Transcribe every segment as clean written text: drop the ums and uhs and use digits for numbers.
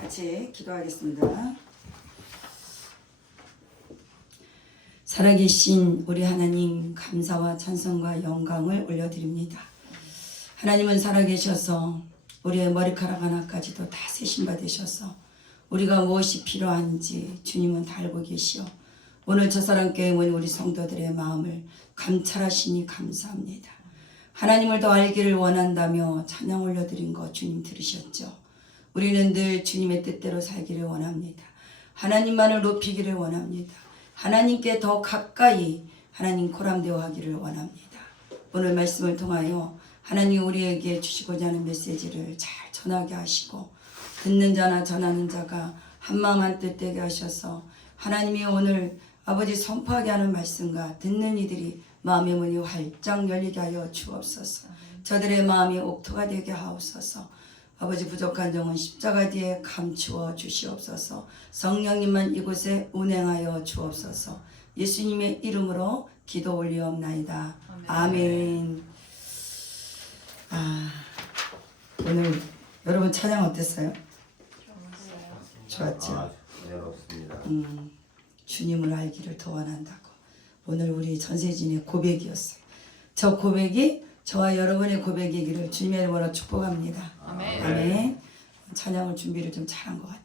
같이 기도하겠습니다. 살아계신 우리 하나님, 감사와 찬송과 영광을 올려드립니다. 하나님은 살아계셔서 우리의 머리카락 하나까지도 다 세심받으셔서 우리가 무엇이 필요한지 주님은 다 알고 계시오. 오늘 첫사랑교회 모인 우리 성도들의 마음을 감찰하시니 감사합니다. 하나님을 더 알기를 원한다며 찬양 올려드린 거 주님 들으셨죠? 우리는 늘 주님의 뜻대로 살기를 원합니다. 하나님만을 높이기를 원합니다. 하나님께 더 가까이 하나님 코람대오하기를 원합니다. 오늘 말씀을 통하여 하나님 우리에게 주시고자 하는 메시지를 잘 전하게 하시고 듣는 자나 전하는 자가 한마음 한뜻 되게 하셔서 하나님이 오늘 아버지 선포하게 하는 말씀과 듣는 이들이 마음의 문이 활짝 열리게 하여 주옵소서. 저들의 마음이 옥토가 되게 하옵소서. 아버지 부족한 점은 십자가 뒤에 감추어 주시옵소서. 성령님만 이곳에 운행하여 주옵소서. 예수님의 이름으로 기도 올리옵나이다. 아멘. 오늘 여러분 찬양 어땠어요? 좋았죠? 주님을 알기를 더 원한다고. 오늘 우리 전세진의 고백이었어요. 저 고백이 저와 여러분의 고백이기를 주님의 이름으로 축복합니다. 아멘. 아멘. 찬양을 준비를 좀 잘한 것 같아.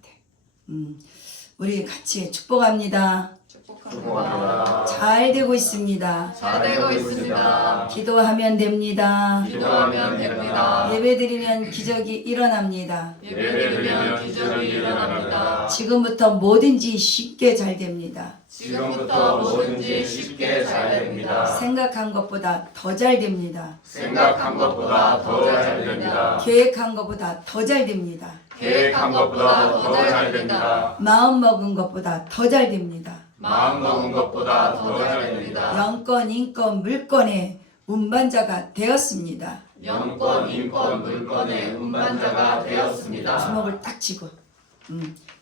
우리 같이 축복합니다. 축복합니다. 잘 되고 있습니다. 잘 되고 있습니다. 기도하면 됩니다. 기도하면 됩니다. 예배드리면 기적이 일어납니다. 예배드리면 기적이 일어납니다. 지금부터 뭐든지 쉽게 잘 됩니다. 지금부터 뭐든지 쉽게 잘 됩니다. 생각한 것보다 더 잘 됩니다. 생각한 것보다 더 잘 됩니다. 계획한 것보다 더 잘 됩니다. 계획한 것보다 더 잘 됩니다. 마음 먹은 것보다 더 잘 됩니다. 마음 먹은 것보다 더 잘 됩니다. 영권, 인권, 물권의 운반자가 되었습니다. 영권, 인권, 물권의 운반자가 되었습니다. 주먹을 딱 쥐고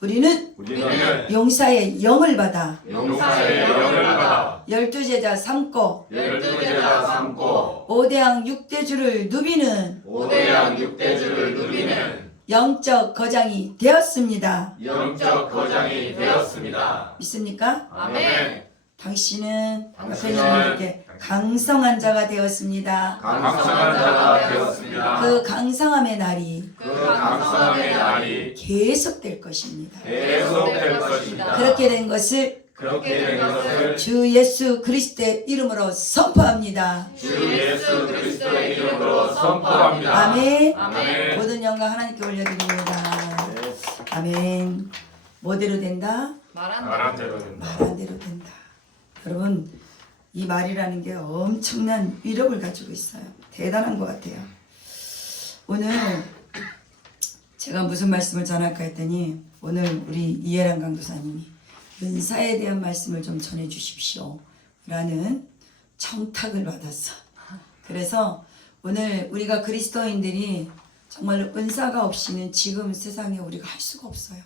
우리는 우리는 용사의 영을 받아 용사의 영을 받아 12제자 삼고 12제자 삼고 5대왕 6대주를 누비는 5대양 6대주를 누비는 영적 거장이 되었습니다. 영적 거장이 되었습니다. 믿습니까? 아멘. 당신은 옆에 당신은 있는 분들께 강성한 자가 되었습니다. 강성한 자가 되었습니다. 그 강성함의 날이 그 강성함의 날이 계속될 것입니다. 계속될 것입니다. 그렇게 된 것을 그렇게 된 것을 주 예수 그리스도의 이름으로 선포합니다. 주 예수 그리스도의 이름으로 선포합니다. 아멘. 아멘. 모든 영광 하나님께 올려드립니다. 아멘. 뭐대로 된다? 말한 대로 된다. 말한 대로 된다. 여러분, 이 말이라는 게 엄청난 위력을 가지고 있어요. 대단한 것 같아요. 오늘 제가 무슨 말씀을 전할까 했더니 오늘 우리 이해란 강도사님이 은사에 대한 말씀을 좀 전해 주십시오 라는 청탁을 받았어. 그래서 오늘 우리가 그리스도인들이 정말 은사가 없이는 지금 세상에 우리가 할 수가 없어요.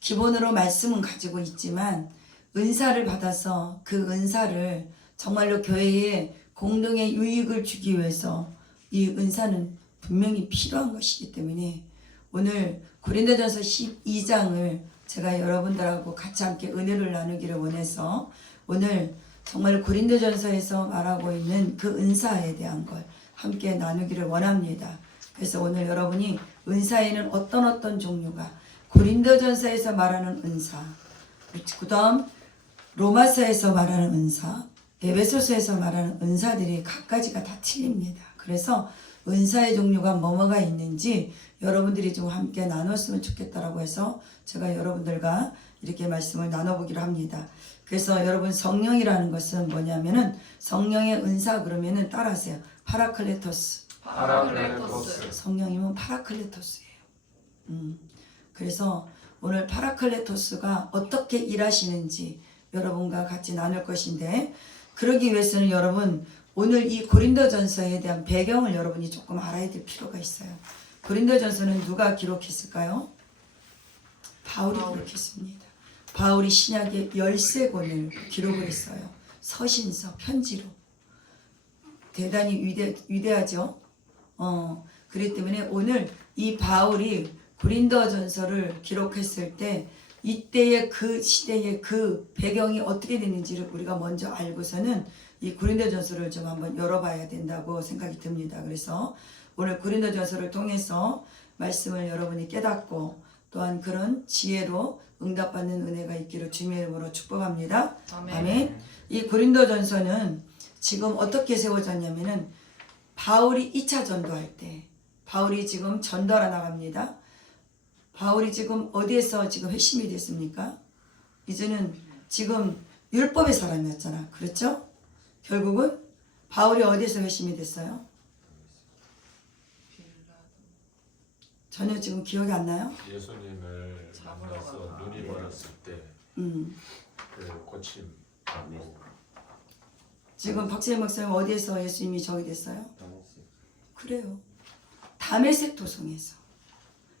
기본으로 말씀은 가지고 있지만 은사를 받아서 그 은사를 정말로 교회에 공동의 유익을 주기 위해서 이 은사는 분명히 필요한 것이기 때문에 오늘 고린도전서 12장을 제가 여러분들하고 같이 함께 은혜를 나누기를 원해서 오늘 정말 고린도전서에서 말하고 있는 그 은사에 대한 걸 함께 나누기를 원합니다. 그래서 오늘 여러분이 은사에는 어떤 종류가 고린도전서에서 말하는 은사, 그 다음 로마서에서 말하는 은사, 에베소서에서 말하는 은사들이 각가지가 다 틀립니다. 그래서 은사의 종류가 뭐가 있는지 여러분들이 좀 함께 나눴으면 좋겠다라고 해서 제가 여러분들과 이렇게 말씀을 나눠보기로 합니다. 그래서 여러분 성령이라는 것은 뭐냐면은 성령의 은사 그러면은 따라하세요. 파라클레토스. 성령이면 파라클레토스예요. 그래서 오늘 파라클레토스가 어떻게 일하시는지 여러분과 같이 나눌 것인데 그러기 위해서는 여러분 오늘 이 고린도전서에 대한 배경을 여러분이 조금 알아야 될 필요가 있어요. 고린도전서는 누가 기록했을까요? 바울이 기록했습니다. 바울이 신약의 13권을 기록을 했어요. 서신서, 편지로. 대단히 위대하죠. 그렇기 때문에 오늘 이 바울이 고린도전서를 기록했을 때 이때의 그 시대의 그 배경이 어떻게 되는지를 우리가 먼저 알고서는 이 고린도전서를 좀 한번 열어봐야 된다고 생각이 듭니다. 그래서 오늘 고린도전서를 통해서 말씀을 여러분이 깨닫고 또한 그런 지혜로 응답받는 은혜가 있기를 주님의 이름으로 축복합니다. 아멘. 이 고린도전서는 지금 어떻게 세워졌냐면은 바울이 2차 전도할 때 바울이 지금 전도하러 나갑니다. 바울이 지금 어디에서 지금 회심이 됐습니까? 이제는 지금 율법의 사람이었잖아. 그렇죠? 결국은 바울이 어디에서 회심이 됐어요? 전혀 지금 기억이 안 나요? 예수님을 만나서 눈이 멀었을 때 그 고침 받고 지금 박재현 목사님 어디에서 예수님이 저기 됐어요? 그래요. 다메섹 도성에서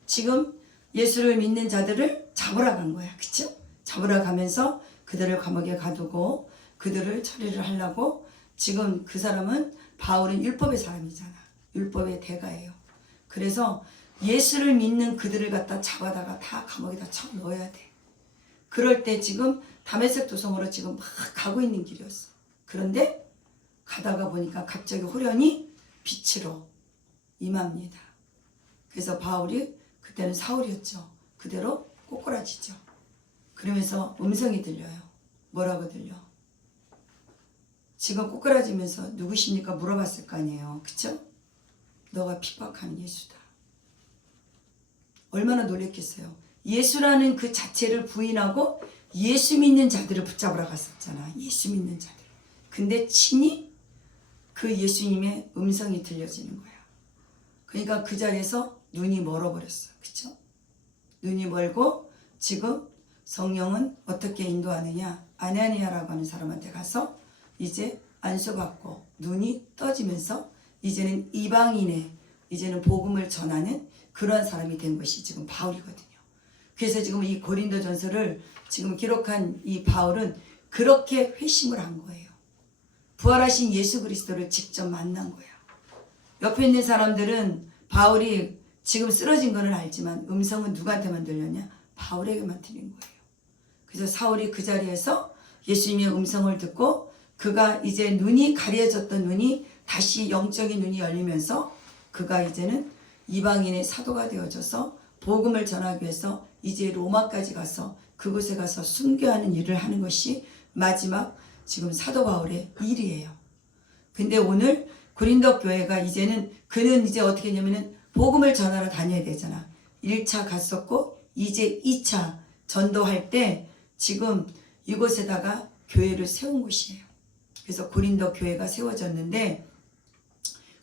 지금 예수를 믿는 자들을 잡으러 간 거야. 그쵸? 잡으러 가면서 그들을 감옥에 가두고 그들을 처리를 하려고 지금 그 사람은 바울은 율법의 사람이잖아. 율법의 대가예요. 그래서 예수를 믿는 그들을 갖다 잡아다가 다 감옥에다 쳐 넣어야 돼. 그럴 때 지금 다메섹 도성으로 지금 막 가고 있는 길이었어. 그런데 가다가 보니까 갑자기 호련히 빛으로 임합니다. 그래서 바울이 그때는 사울이었죠. 그대로 꼬꾸라지죠. 그러면서 음성이 들려요. 뭐라고 들려? 지금 꼬꾸라지면서 누구십니까? 물어봤을 거 아니에요. 그쵸? 너가 핍박하는 예수다. 얼마나 놀랬겠어요. 예수라는 그 자체를 부인하고 예수 믿는 자들을 붙잡으러 갔었잖아. 예수 믿는 자들. 근데 친히 그 예수님의 음성이 들려지는 거야. 그러니까 그 자리에서 눈이 멀어버렸어. 그쵸? 눈이 멀고 지금 성령은 어떻게 인도하느냐? 아나니아라고 하는 사람한테 가서 이제 안수받고 눈이 떠지면서 이제는 이방인의 이제는 복음을 전하는 그런 사람이 된 것이 지금 바울이거든요. 그래서 지금 이 고린도전서를 지금 기록한 이 바울은 그렇게 회심을 한 거예요. 부활하신 예수 그리스도를 직접 만난 거야. 옆에 있는 사람들은 바울이 지금 쓰러진 거는 알지만 음성은 누구한테만 들렸냐? 바울에게만 들린 거예요. 그래서 사울이 그 자리에서 예수님의 음성을 듣고 그가 이제 눈이 가려졌던 눈이 다시 영적인 눈이 열리면서 그가 이제는 이방인의 사도가 되어져서 복음을 전하기 위해서 이제 로마까지 가서 그곳에 가서 순교하는 일을 하는 것이 마지막 지금 사도 바울의 일이에요. 근데 오늘 고린도 교회가 이제는 그는 이제 어떻게 했냐면은 복음을 전하러 다녀야 되잖아. 1차 갔었고 이제 2차 전도할 때 지금 이곳에다가 교회를 세운 곳이에요. 그래서 고린도 교회가 세워졌는데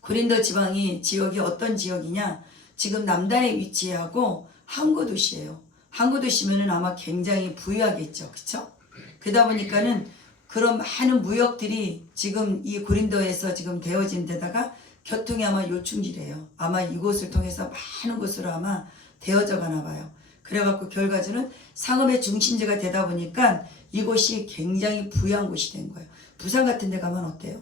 고린도 지역이 어떤 지역이냐? 지금 남단에 위치하고 항구 도시예요. 항구 도시면은 아마 굉장히 부유하겠죠. 그쵸? 그러다 보니까는 그런 많은 무역들이 지금 이 고린도에서 지금 되어진 데다가 교통이 아마 요충지래요. 아마 이곳을 통해서 많은 곳으로 아마 되어져 가나 봐요. 그래갖고 결과적으로는 상업의 중심지가 되다 보니까 이곳이 굉장히 부유한 곳이 된 거예요. 부산 같은 데 가면 어때요?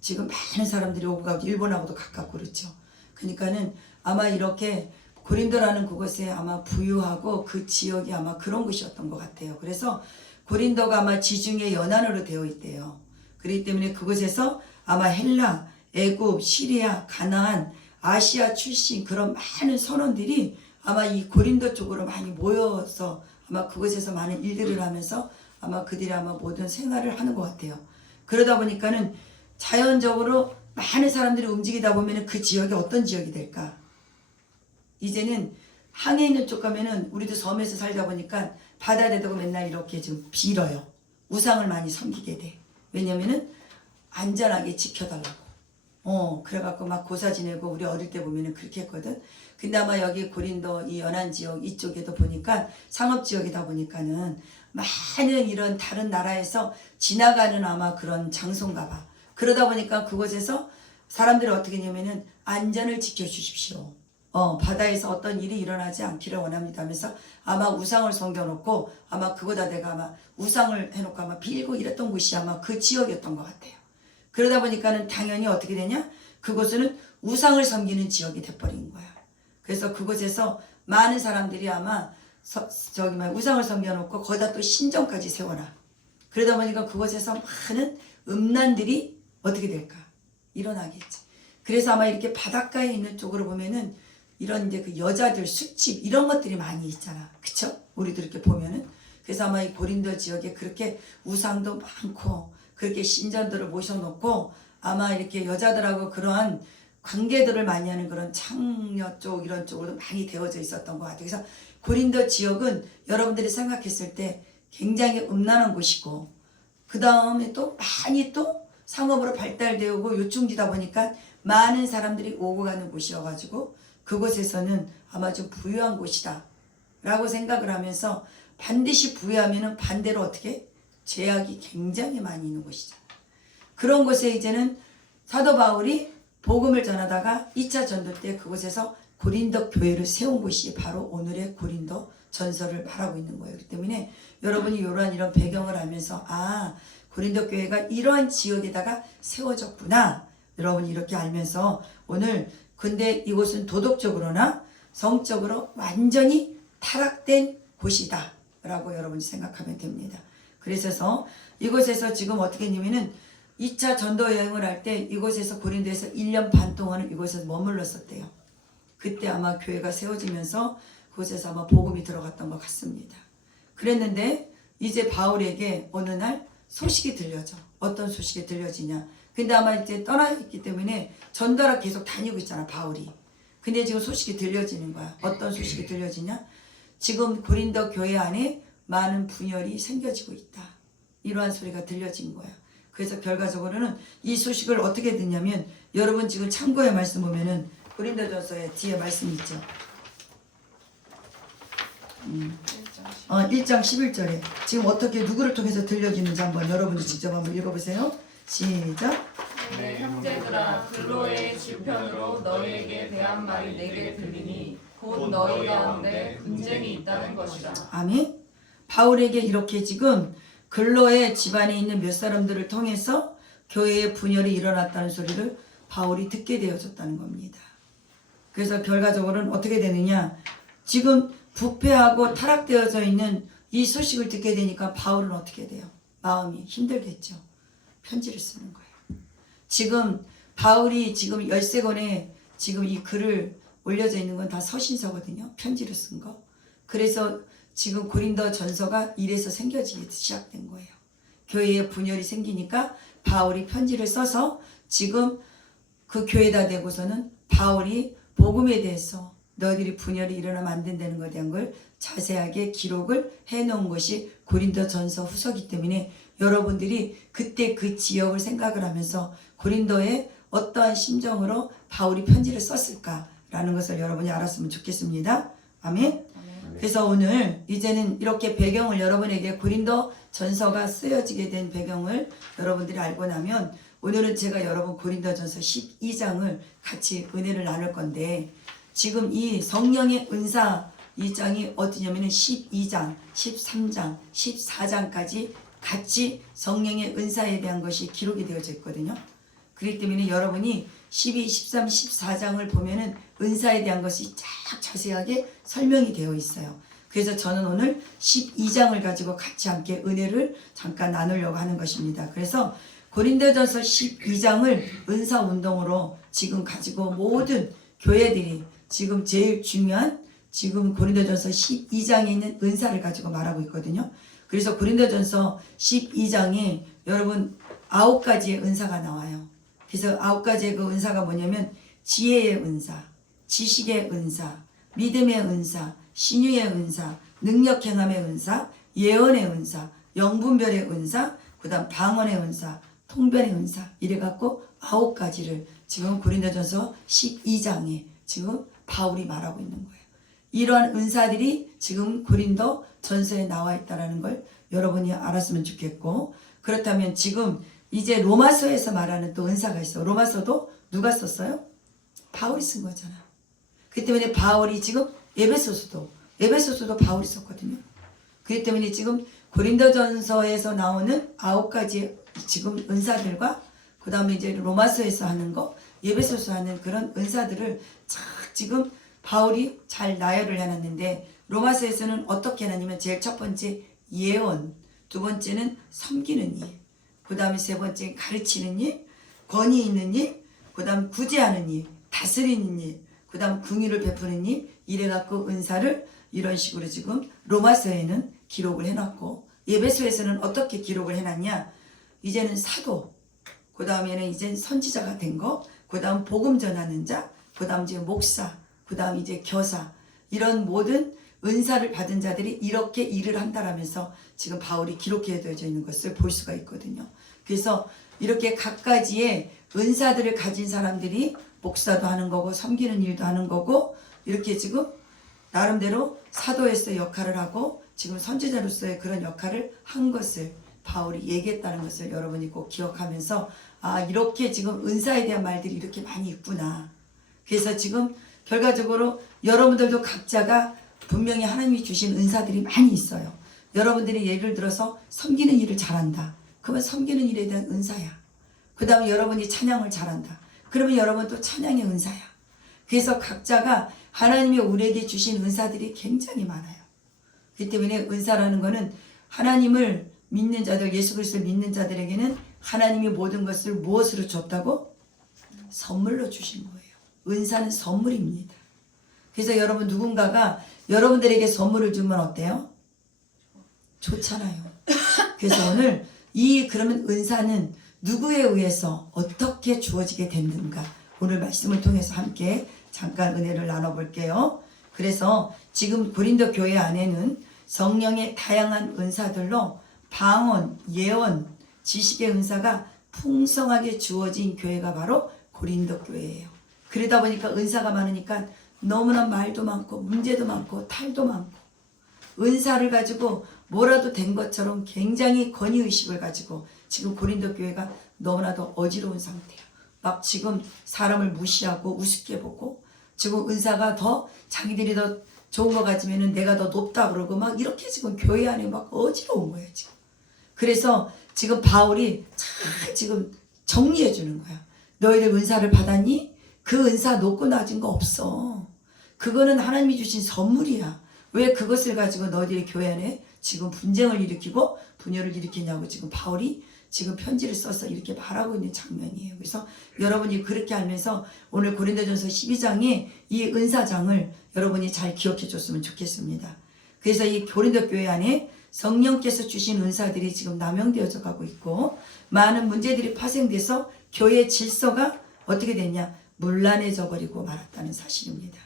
지금 많은 사람들이 오고 가고 일본하고도 가깝고 그렇죠. 그러니까는 아마 이렇게 고린도라는 그곳에 아마 부유하고 그 지역이 아마 그런 곳이었던 것 같아요. 그래서 고린도가 아마 지중해 연안으로 되어 있대요. 그렇기 때문에 그곳에서 아마 헬라, 애굽, 시리아, 가나안, 아시아 출신 그런 많은 선원들이 아마 이 고린도 쪽으로 많이 모여서 아마 그곳에서 많은 일들을 하면서 아마 그들이 아마 모든 생활을 하는 것 같아요. 그러다 보니까는 자연적으로 많은 사람들이 움직이다 보면 그 지역이 어떤 지역이 될까? 이제는 항해 있는 쪽 가면은 우리도 섬에서 살다 보니까 바다에 대고 맨날 이렇게 좀 빌어요. 우상을 많이 섬기게 돼. 왜냐면은 안전하게 지켜달라고. 그래갖고 막 고사 지내고 우리 어릴 때 보면은 그렇게 했거든. 근데 아마 여기 고린도 이 연안 지역 이쪽에도 보니까 상업 지역이다 보니까는 많은 이런 다른 나라에서 지나가는 아마 그런 장소인가 봐. 그러다 보니까 그곳에서 사람들이 어떻게 하냐면은 안전을 지켜주십시오. 바다에서 어떤 일이 일어나지 않기를 원합니다 하면서 아마 우상을 섬겨놓고 아마 그거다 내가 아마 우상을 해놓고 아마 빌고 이랬던 곳이 아마 그 지역이었던 것 같아요. 그러다 보니까는 당연히 어떻게 되냐? 그곳은 우상을 섬기는 지역이 돼버린 거야. 그래서 그곳에서 많은 사람들이 아마 우상을 섬겨놓고 거기다 또 신전까지 세워놔. 그러다 보니까 그곳에서 많은 음란들이 어떻게 될까? 일어나겠지. 그래서 아마 이렇게 바닷가에 있는 쪽으로 보면은 이런 이제 그 여자들 술집 이런 것들이 많이 있잖아. 그쵸? 우리도 이렇게 보면은. 그래서 아마 이 고린도 지역에 그렇게 우상도 많고 그렇게 신전들을 모셔놓고 아마 이렇게 여자들하고 그러한 관계들을 많이 하는 그런 창녀 쪽 이런 쪽으로 많이 되어져 있었던 것 같아요. 그래서 고린도 지역은 여러분들이 생각했을 때 굉장히 음란한 곳이고 그 다음에 또 많이 또 상업으로 발달되고 요충지다 보니까 많은 사람들이 오고 가는 곳이어가지고 그곳에서는 아마 좀 부유한 곳이다 라고 생각을 하면서 반드시 부유하면은 반대로 어떻게? 죄악이 굉장히 많이 있는 곳이잖아. 그런 곳에 이제는 사도 바울이 복음을 전하다가 2차 전도 때 그곳에서 고린도 교회를 세운 곳이 바로 오늘의 고린도 전서를 말하고 있는 거예요. 그렇기 때문에 여러분이 이런 배경을 알면서 고린도 교회가 이러한 지역에다가 세워졌구나. 여러분이 이렇게 알면서 오늘 근데 이곳은 도덕적으로나 성적으로 완전히 타락된 곳이다 라고 여러분이 생각하면 됩니다. 그래서 이곳에서 지금 어떻게 했냐면은 2차 전도 여행을 할 때 이곳에서 고린도에서 1년 반 동안은 이곳에서 머물렀었대요. 그때 아마 교회가 세워지면서 그곳에서 아마 복음이 들어갔던 것 같습니다. 그랬는데 이제 바울에게 어느 날 소식이 들려져. 어떤 소식이 들려지냐. 근데 아마 이제 떠나 있기 때문에 전도를 계속 다니고 있잖아, 바울이. 근데 지금 소식이 들려지는 거야. 어떤 소식이 들려지냐? 지금 고린도 교회 안에 많은 분열이 생겨지고 있다. 이러한 소리가 들려진 거야. 그래서 결과적으로는 이 소식을 어떻게 듣냐면 여러분 지금 참고의 말씀 보면은 고린도전서에 뒤에 말씀이 있죠. 1장 11절에 지금 어떻게 누구를 통해서 들려지는지 한번 여러분이 직접 한번 읽어보세요. 시작. 내 형제들아 글로의 지편으로 너희에게 대한 말이 내게 들리니 곧 너희 가운데 분쟁이 있다는 것이다. 아멘. 바울에게 이렇게 지금 글로의 집안에 있는 몇 사람들을 통해서 교회의 분열이 일어났다는 소리를 바울이 듣게 되어졌다는 겁니다. 그래서 결과적으로는 어떻게 되느냐? 지금 부패하고 타락되어져 있는 이 소식을 듣게 되니까 바울은 어떻게 돼요? 마음이 힘들겠죠. 편지를 쓰는 거예요. 지금 바울이 지금 13권에 지금 이 글을 올려져 있는 건 다 서신서거든요. 편지를 쓴 거. 그래서 지금 고린도 전서가 이래서 생겨지기 시작된 거예요. 교회에 분열이 생기니까 바울이 편지를 써서 지금 그 교회에다 대고서는 바울이 복음에 대해서 너희들이 분열이 일어나면 안 된다는 것에 대한 걸 자세하게 기록을 해놓은 것이 고린도 전서 후서기 때문에 여러분들이 그때 그 지역을 생각을 하면서 고린도에 어떠한 심정으로 바울이 편지를 썼을까라는 것을 여러분이 알았으면 좋겠습니다. 아멘. 그래서 오늘 이제는 이렇게 배경을 여러분에게 고린도 전서가 쓰여지게 된 배경을 여러분들이 알고 나면 오늘은 제가 여러분 고린도 전서 12장을 같이 은혜를 나눌 건데 지금 이 성령의 은사 2장이 어디냐면 12장, 13장, 14장까지 같이 성령의 은사에 대한 것이 기록이 되어져 있거든요. 그렇기 때문에 여러분이 12, 13, 14장을 보면은 은사에 대한 것이 쫙 자세하게 설명이 되어 있어요. 그래서 저는 오늘 12장을 가지고 같이 함께 은혜를 잠깐 나누려고 하는 것입니다. 그래서 고린도전서 12장을 은사 운동으로 지금 가지고 모든 교회들이 지금 제일 중요한 지금 고린도전서 12장에 있는 은사를 가지고 말하고 있거든요. 그래서 고린도전서 12장에 여러분 9가지의 은사가 나와요. 그래서 9가지의 그 은사가 뭐냐면 지혜의 은사, 지식의 은사, 믿음의 은사, 신유의 은사, 능력 행함의 은사, 예언의 은사, 영분별의 은사, 그 다음 방언의 은사, 통변의 은사 이래갖고 9가지를 지금 고린도전서 12장에 지금 바울이 말하고 있는 거예요. 이러한 은사들이 지금 고린도 전서에 나와 있다는 걸 여러분이 알았으면 좋겠고 그렇다면 지금 이제 로마서에서 말하는 또 은사가 있어. 로마서도 누가 썼어요? 바울이 쓴 거잖아. 그렇기 때문에 바울이 지금 에베소서도 바울이 썼거든요. 그렇기 때문에 지금 고린도전서에서 나오는 9가지 지금 은사들과 그 다음에 이제 로마서에서 하는 거, 에베소서 하는 그런 은사들을 쫙 지금 바울이 잘 나열을 해놨는데 로마서에서는 어떻게 해놨냐면 제일 첫 번째 예언, 두 번째는 섬기는 일, 그 다음에 세 번째 가르치는 일, 권위 있는 일, 그 다음 구제하는 일, 다스리는 일, 그 다음 긍휼을 베푸는 일, 이래갖고 은사를 이런 식으로 지금 로마서에는 기록을 해놨고, 에베소에서는 어떻게 기록을 해놨냐, 이제는 사도, 그 다음에는 이제 선지자가 된 거, 그 다음 복음 전하는 자, 그 다음 이제 목사, 그 다음 이제 교사, 이런 모든 은사를 받은 자들이 이렇게 일을 한다라면서 지금 바울이 기록해두어져 있는 것을 볼 수가 있거든요. 그래서 이렇게 각가지의 은사들을 가진 사람들이 목사도 하는 거고 섬기는 일도 하는 거고 이렇게 지금 나름대로 사도에서의 역할을 하고 지금 선지자로서의 그런 역할을 한 것을 바울이 얘기했다는 것을 여러분이 꼭 기억하면서 아, 이렇게 지금 은사에 대한 말들이 이렇게 많이 있구나. 그래서 지금 결과적으로 여러분들도 각자가 분명히 하나님이 주신 은사들이 많이 있어요. 여러분들이 예를 들어서 섬기는 일을 잘한다. 그러면 섬기는 일에 대한 은사야. 그 다음에 여러분이 찬양을 잘한다. 그러면 여러분 또 찬양의 은사야. 그래서 각자가 하나님이 우리에게 주신 은사들이 굉장히 많아요. 그렇기 때문에 은사라는 것은 하나님을 믿는 자들, 예수 그리스도를 믿는 자들에게는 하나님이 모든 것을 무엇으로 줬다고? 선물로 주신 거예요. 은사는 선물입니다. 그래서 여러분 누군가가 여러분들에게 선물을 주면 어때요? 좋잖아요. 그래서 오늘 그러면 은사는 누구에 의해서 어떻게 주어지게 됐는가? 오늘 말씀을 통해서 함께 잠깐 은혜를 나눠볼게요. 그래서 지금 고린도 교회 안에는 성령의 다양한 은사들로 방언, 예언, 지식의 은사가 풍성하게 주어진 교회가 바로 고린도 교회예요. 그러다 보니까 은사가 많으니까 너무나 말도 많고 문제도 많고 탈도 많고 은사를 가지고 뭐라도 된 것처럼 굉장히 권위의식을 가지고 지금 고린도 교회가 너무나도 어지러운 상태예요. 막 지금 사람을 무시하고 우습게 보고 지금 은사가 더 자기들이 더 좋은 거 가지면은 내가 더 높다 그러고 막 이렇게 지금 교회 안에 막 어지러운 거예요 지금. 그래서 지금 바울이 잘 지금 정리해 주는 거야. 너희들 은사를 받았니? 그 은사 높고 낮은 거 없어. 그거는 하나님이 주신 선물이야. 왜 그것을 가지고 너희들이 교회 안에 지금 분쟁을 일으키고 분열을 일으키냐고 지금 바울이 지금 편지를 써서 이렇게 말하고 있는 장면이에요. 그래서 여러분이 그렇게 알면서 오늘 고린도전서 12장에 이 은사장을 여러분이 잘 기억해 줬으면 좋겠습니다. 그래서 이 고린도 교회 안에 성령께서 주신 은사들이 지금 남용되어져 가고 있고 많은 문제들이 파생돼서 교회의 질서가 어떻게 됐냐? 문란해져 버리고 말았다는 사실입니다.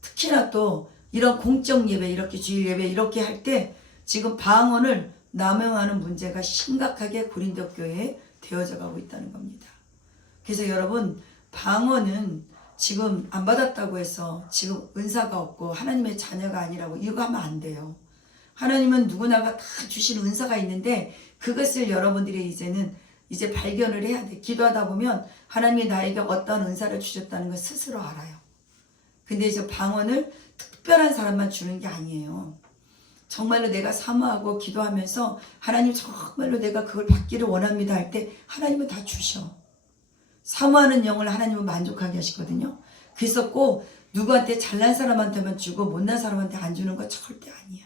특히나 또 이런 공적 예배, 이렇게 주일 예배 이렇게 할 때 지금 방언을 남용하는 문제가 심각하게 고린도 교회에 되어져 가고 있다는 겁니다. 그래서 여러분 방언은 지금 안 받았다고 해서 지금 은사가 없고 하나님의 자녀가 아니라고 이거 하면 안 돼요. 하나님은 누구나가 다 주신 은사가 있는데 그것을 여러분들이 이제 발견을 해야 돼. 기도하다 보면 하나님이 나에게 어떤 은사를 주셨다는 걸 스스로 알아요. 근데 이제 방언을 특별한 사람만 주는 게 아니에요. 정말로 내가 사모하고 기도하면서 하나님 정말로 내가 그걸 받기를 원합니다 할 때 하나님은 다 주셔. 사모하는 영을 하나님은 만족하게 하시거든요. 그래서 꼭 누구한테 잘난 사람한테만 주고 못난 사람한테 안 주는 거 절대 아니야.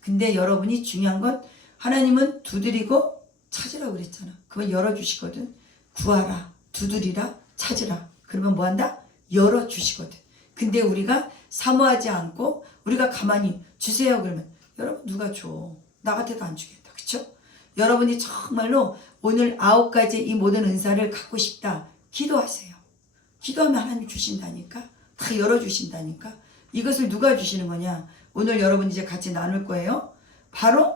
근데 여러분이 중요한 건 하나님은 두드리고 찾으라고 그랬잖아. 그건 열어주시거든. 구하라, 두드리라, 찾으라. 그러면 뭐한다? 열어주시거든. 근데 우리가 사모하지 않고 우리가 가만히 주세요 그러면 여러분 누가 줘? 나 같아도 안 주겠다. 그쵸? 여러분이 정말로 오늘 9가지 이 모든 은사를 갖고 싶다. 기도하세요. 기도하면 하나님 주신다니까. 다 열어주신다니까. 이것을 누가 주시는 거냐? 오늘 여러분 이제 같이 나눌 거예요. 바로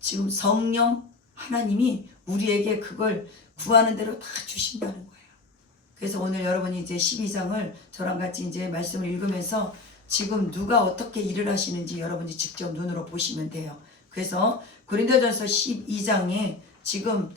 지금 성령 하나님이 우리에게 그걸 구하는 대로 다 주신다는 거예요. 그래서 오늘 여러분이 이제 12장을 저랑 같이 이제 말씀을 읽으면서 지금 누가 어떻게 일을 하시는지 여러분이 직접 눈으로 보시면 돼요. 그래서 고린도전서 12장에 지금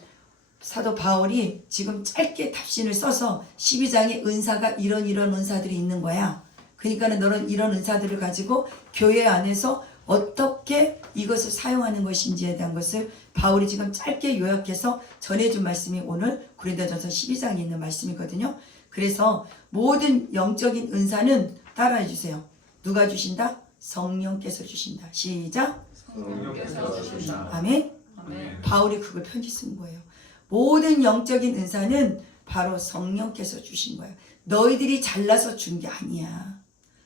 사도 바울이 지금 짧게 답신을 써서 12장에 은사가 이런 은사들이 있는 거야. 그러니까는 너는 이런 은사들을 가지고 교회 안에서 어떻게 이것을 사용하는 것인지에 대한 것을 바울이 지금 짧게 요약해서 전해준 말씀이 오늘 고린도전서 12장에 있는 말씀이거든요. 그래서 모든 영적인 은사는 따라해 주세요. 누가 주신다? 성령께서 주신다. 시작. 성령께서 주신다. 아멘. 아멘. 바울이 그걸 편지 쓴 거예요. 모든 영적인 은사는 바로 성령께서 주신 거예요. 너희들이 잘나서 준 게 아니야.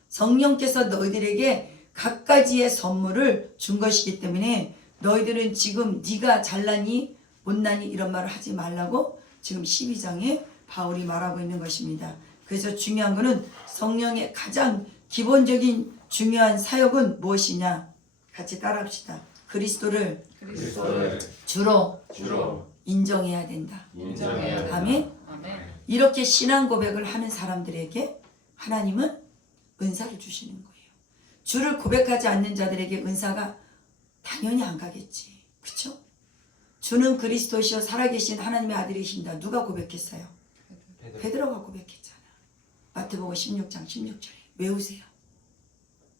성령께서 너희들에게 갖가지의 선물을 준 것이기 때문에 너희들은 지금 네가 잘나니 못나니 이런 말을 하지 말라고 지금 12장에 바울이 말하고 있는 것입니다. 그래서 중요한 것은 성령의 가장 기본적인 중요한 사역은 무엇이냐? 같이 따라합시다. 그리스도를 주로 인정해야 된다. 인정해야 된다. 아멘. 아멘. 이렇게 신앙 고백을 하는 사람들에게 하나님은 은사를 주시는 거예요. 주를 고백하지 않는 자들에게 은사가 당연히 안 가겠지. 그렇죠? 주는 그리스도시요 살아계신 하나님의 아들이신다. 누가 고백했어요? 베드로가 고백했잖아. 마태복음 16장 16절에 외우세요.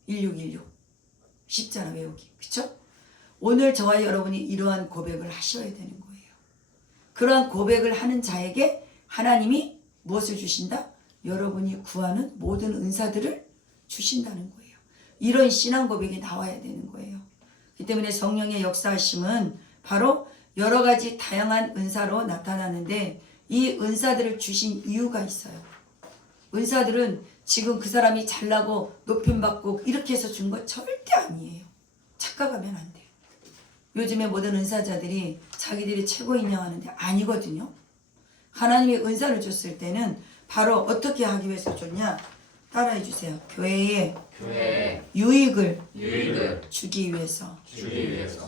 1616 쉽잖아 외우기. 그렇죠? 오늘 저와 여러분이 이러한 고백을 하셔야 되는 거예요. 그러한 고백을 하는 자에게 하나님이 무엇을 주신다? 여러분이 구하는 모든 은사들을 주신다는 거예요. 이런 신앙 고백이 나와야 되는 거예요. 그 때문에 성령의 역사하심은 바로 여러 가지 다양한 은사로 나타나는데 이 은사들을 주신 이유가 있어요. 은사들은 지금 그 사람이 잘나고 높임받고 이렇게 해서 준 거 절대 아니에요. 착각하면 안 돼요. 요즘에 모든 은사자들이 자기들이 최고 인정하는데 아니거든요. 하나님의 은사를 줬을 때는 바로 어떻게 하기 위해서 줬냐? 따라해 주세요. 교회에 유익을 주기 위해서.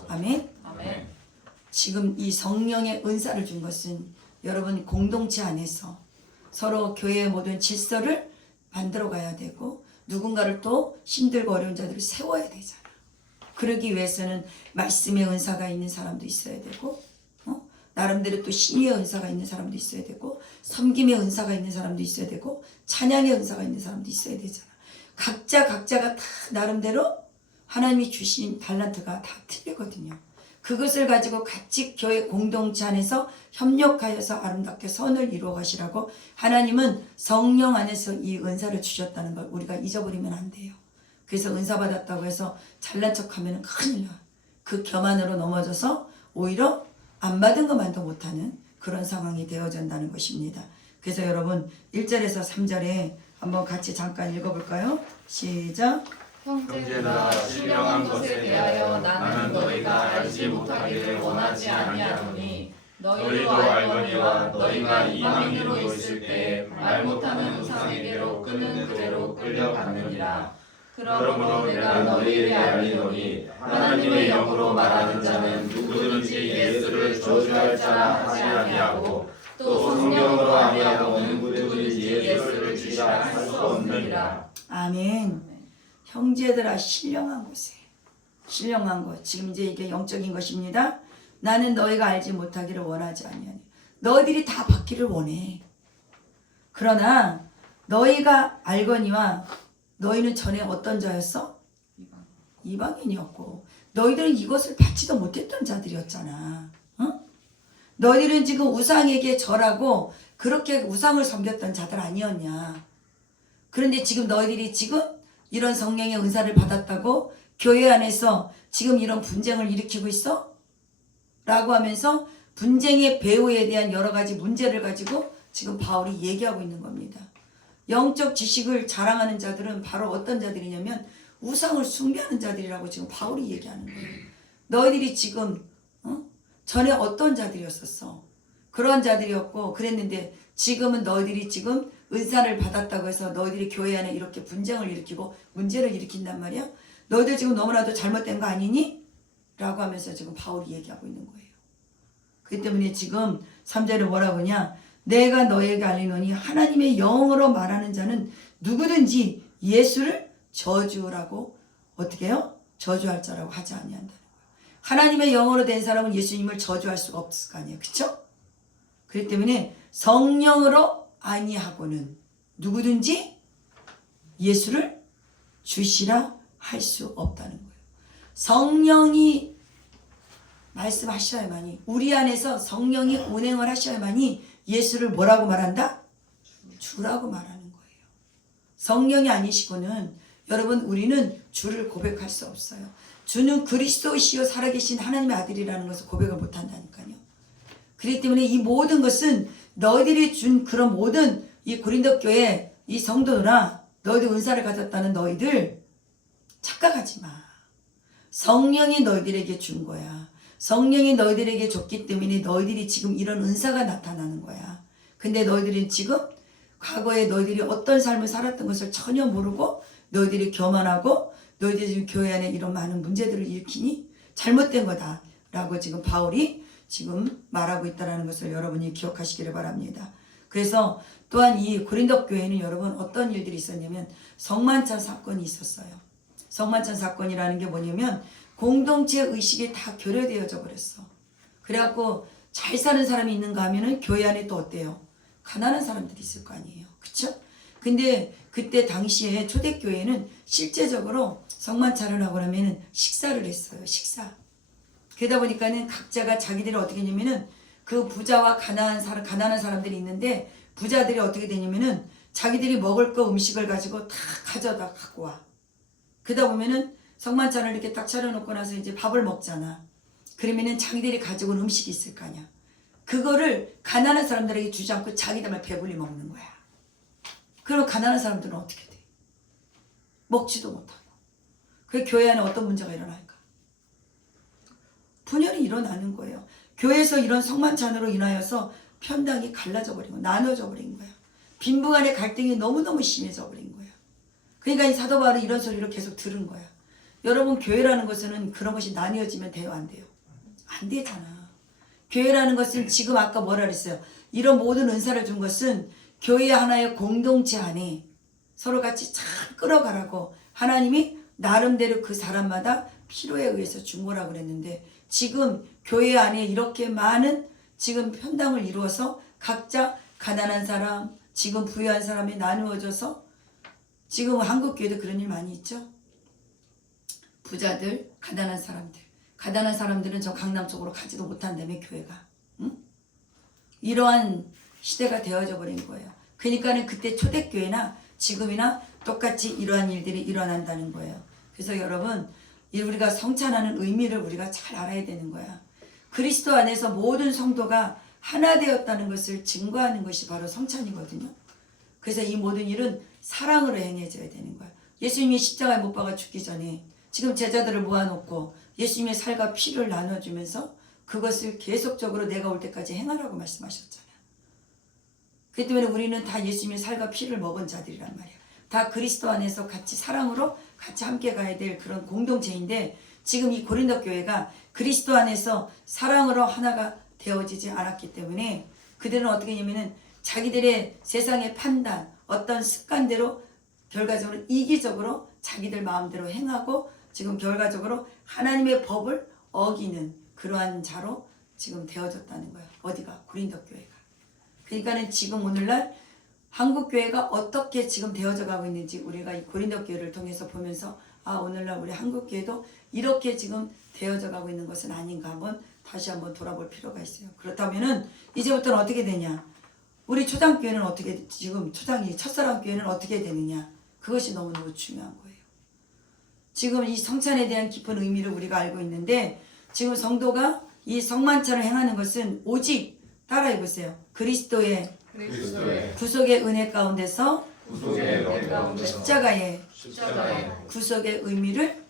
아멘. 아멘. 지금 이 성령의 은사를 준 것은 여러분 공동체 안에서 서로 교회의 모든 질서를 만들어 가야 되고 누군가를 또 힘들고 어려운 자들을 세워야 되잖아. 그러기 위해서는 말씀의 은사가 있는 사람도 있어야 되고 나름대로 또 신의 은사가 있는 사람도 있어야 되고 섬김의 은사가 있는 사람도 있어야 되고 찬양의 은사가 있는 사람도 있어야 되잖아. 각자가 다 나름대로 하나님이 주신 달란트가 다 틀리거든요. 그것을 가지고 같이 교회 공동체 안에서 협력하여서 아름답게 선을 이루어 가시라고 하나님은 성령 안에서 이 은사를 주셨다는 걸 우리가 잊어버리면 안 돼요. 그래서 은사 받았다고 해서 잘난 척하면 큰일 나. 그 교만으로 넘어져서 오히려 안 받은 것만도 못하는 그런 상황이 되어진다는 것입니다. 그래서 여러분 1절에서 3절에 한번 같이 잠깐 읽어볼까요? 시작. 형제들아 신령한 것에 대하여 나는 너희가 알지 못하기를 원하지 아니하노니 너희도 알거니와 너희가 이방인으로 있을 때 말 못하는 우상에게로 끄는 그대로 끌려갔느니라. 그러므로 내가 너희에게 알리노니 하나님의 영으로 말하는 자는 누구든지 예수를 저주할 자라 하지 아니하고 또 성령으로 아니하고는 누구든지 예수를 주시라 할 수 없느니라. 아멘. 형제들아 신령한 곳에 신령한 것 지금 이제 이게 영적인 것입니다. 나는 너희가 알지 못하기를 원하지 아니하니 너희들이 다 받기를 원해. 그러나 너희가 알거니와 너희는 전에 어떤 자였어? 이방인이었고 너희들은 이것을 받지도 못했던 자들이었잖아. 너희들은 지금 우상에게 절하고 그렇게 우상을 섬겼던 자들 아니었냐. 그런데 지금 너희들이 지금 이런 성령의 은사를 받았다고 교회 안에서 지금 이런 분쟁을 일으키고 있어? 라고 하면서 분쟁의 배후에 대한 여러 가지 문제를 가지고 지금 바울이 얘기하고 있는 겁니다. 영적 지식을 자랑하는 자들은 바로 어떤 자들이냐면 우상을 숭배하는 자들이라고 지금 바울이 얘기하는 거예요. 너희들이 지금 전에 어떤 자들이었었어? 그런 자들이었고 그랬는데 지금은 너희들이 지금 은사를 받았다고 해서 너희들이 교회 안에 이렇게 분쟁을 일으키고 문제를 일으킨단 말이야. 너희들 지금 너무나도 잘못된 거 아니니? 라고 하면서 지금 바울이 얘기하고 있는 거예요. 그렇기 때문에 지금 3절에 뭐라고 하냐? 내가 너에게 알리노니 하나님의 영으로 말하는 자는 누구든지 예수를 저주라고 어떻게 해요? 저주할 자라고 하지 아니한다는 거예요. 하나님의 영으로 된 사람은 예수님을 저주할 수가 없을 거 아니에요. 그렇죠? 그렇기 때문에 성령으로 아니하고는 누구든지 예수를 주시라 할 수 없다는 거예요. 성령이 말씀하셔야만이 우리 안에서 성령이 운행을 하셔야만이 예수를 뭐라고 말한다? 주라고 말하는 거예요. 성령이 아니시고는 여러분 우리는 주를 고백할 수 없어요. 주는 그리스도시요 살아계신 하나님의 아들이라는 것을 고백을 못한다니까요. 그렇기 때문에 이 모든 것은 너희들이 준 그런 모든 이 고린도 교회 이 성도나 너희들 은사를 가졌다는 너희들 착각하지 마. 성령이 너희들에게 준 거야. 성령이 너희들에게 줬기 때문에 너희들이 지금 이런 은사가 나타나는 거야. 근데 너희들은 지금 과거에 너희들이 어떤 삶을 살았던 것을 전혀 모르고 너희들이 교만하고 너희들이 지금 교회 안에 이런 많은 문제들을 일으키니 잘못된 거다 라고 지금 바울이 지금 말하고 있다는 것을 여러분이 기억하시기를 바랍니다. 그래서 또한 이 고린도 교회는 여러분 어떤 일들이 있었냐면 성만찬 사건이 있었어요. 성만찬 사건이라는 게 뭐냐면 공동체 의식이 다 결여되어져 버렸어. 그래갖고 잘 사는 사람이 있는가 하면은 교회 안에 또 어때요? 가난한 사람들이 있을 거 아니에요. 그쵸? 근데 그때 당시에 초대교회는 실제적으로 성만찬을 하고 나면은 식사를 했어요. 식사. 그러다 보니까는 각자가 자기들이 어떻게 했냐면은 그 부자와 가난한 사람들이 있는데 부자들이 어떻게 되냐면은 자기들이 먹을 거 음식을 가지고 다 가져다 갖고 와. 그러다 보면은 성만찬을 이렇게 딱 차려놓고 나서 이제 밥을 먹잖아. 그러면은 자기들이 가지고 온 음식이 있을 거 아니야. 그거를 가난한 사람들에게 주지 않고 자기들만 배불리 먹는 거야. 그럼 가난한 사람들은 어떻게 돼? 먹지도 못하고. 그 교회 안에 어떤 문제가 일어날까? 분열이 일어나는 거예요. 교회에서 이런 성만찬으로 인하여서 편당이 갈라져 버린 거야. 나눠져 버린 거야. 빈부 간의 갈등이 너무너무 심해져 버린 거야. 그러니까 이 사도 바울이 이런 소리를 계속 들은 거야. 여러분 교회라는 것은 그런 것이 나뉘어지면 돼요? 안 돼요? 안 되잖아. 교회라는 것은 지금 아까 뭐라 그랬어요? 이런 모든 은사를 준 것은 교회 하나의 공동체 안에 서로 같이 잘 끌어가라고 하나님이 나름대로 그 사람마다 필요에 의해서 준 거라고 그랬는데 지금 교회 안에 이렇게 많은 지금 편당을 이루어서 각자 가난한 사람, 지금 부유한 사람이 나누어져서 지금 한국 교회도 그런 일 많이 있죠. 부자들, 가난한 사람들. 가난한 사람들은 저 강남 쪽으로 가지도 못한다며 교회가. 응? 이러한 시대가 되어져 버린 거예요. 그러니까는 그때 초대교회나 지금이나 똑같이 이러한 일들이 일어난다는 거예요. 그래서 여러분 우리가 성찬하는 의미를 우리가 잘 알아야 되는 거야. 그리스도 안에서 모든 성도가 하나 되었다는 것을 증거하는 것이 바로 성찬이거든요. 그래서 이 모든 일은 사랑으로 행해져야 되는 거야. 예수님이 십자가에 못 박아 죽기 전에 지금 제자들을 모아놓고 예수님의 살과 피를 나눠주면서 그것을 계속적으로 내가 올 때까지 행하라고 말씀하셨잖아요. 그렇기 때문에 우리는 다 예수님의 살과 피를 먹은 자들이란 말이에요. 다 그리스도 안에서 같이 사랑으로 같이 함께 가야 될 그런 공동체인데 지금 이 고린도 교회가 그리스도 안에서 사랑으로 하나가 되어지지 않았기 때문에 그들은 어떻게 했냐면은 자기들의 세상의 판단, 어떤 습관대로 결과적으로 이기적으로 자기들 마음대로 행하고 지금 결과적으로 하나님의 법을 어기는 그러한 자로 지금 되어졌다는 거예요. 어디가? 고린도 교회가. 그러니까는 지금 오늘날 한국 교회가 어떻게 지금 되어져 가고 있는지 우리가 이 고린도 교회를 통해서 보면서 아 오늘날 우리 한국 교회도 이렇게 지금 되어져 가고 있는 것은 아닌가 한번 다시 한번 돌아볼 필요가 있어요. 그렇다면은 이제부터는 어떻게 되냐? 우리 초장교회는 어떻게 지금 첫사랑 교회는 어떻게 되느냐? 그것이 너무너무 중요한 거예요. 지금 이 성찬에 대한 깊은 의미를 우리가 알고 있는데 지금 성도가 이 성만찬을 행하는 것은 오직 따라해보세요. 그리스도의 구속의 은혜 가운데서 십자가의 구속의 의미를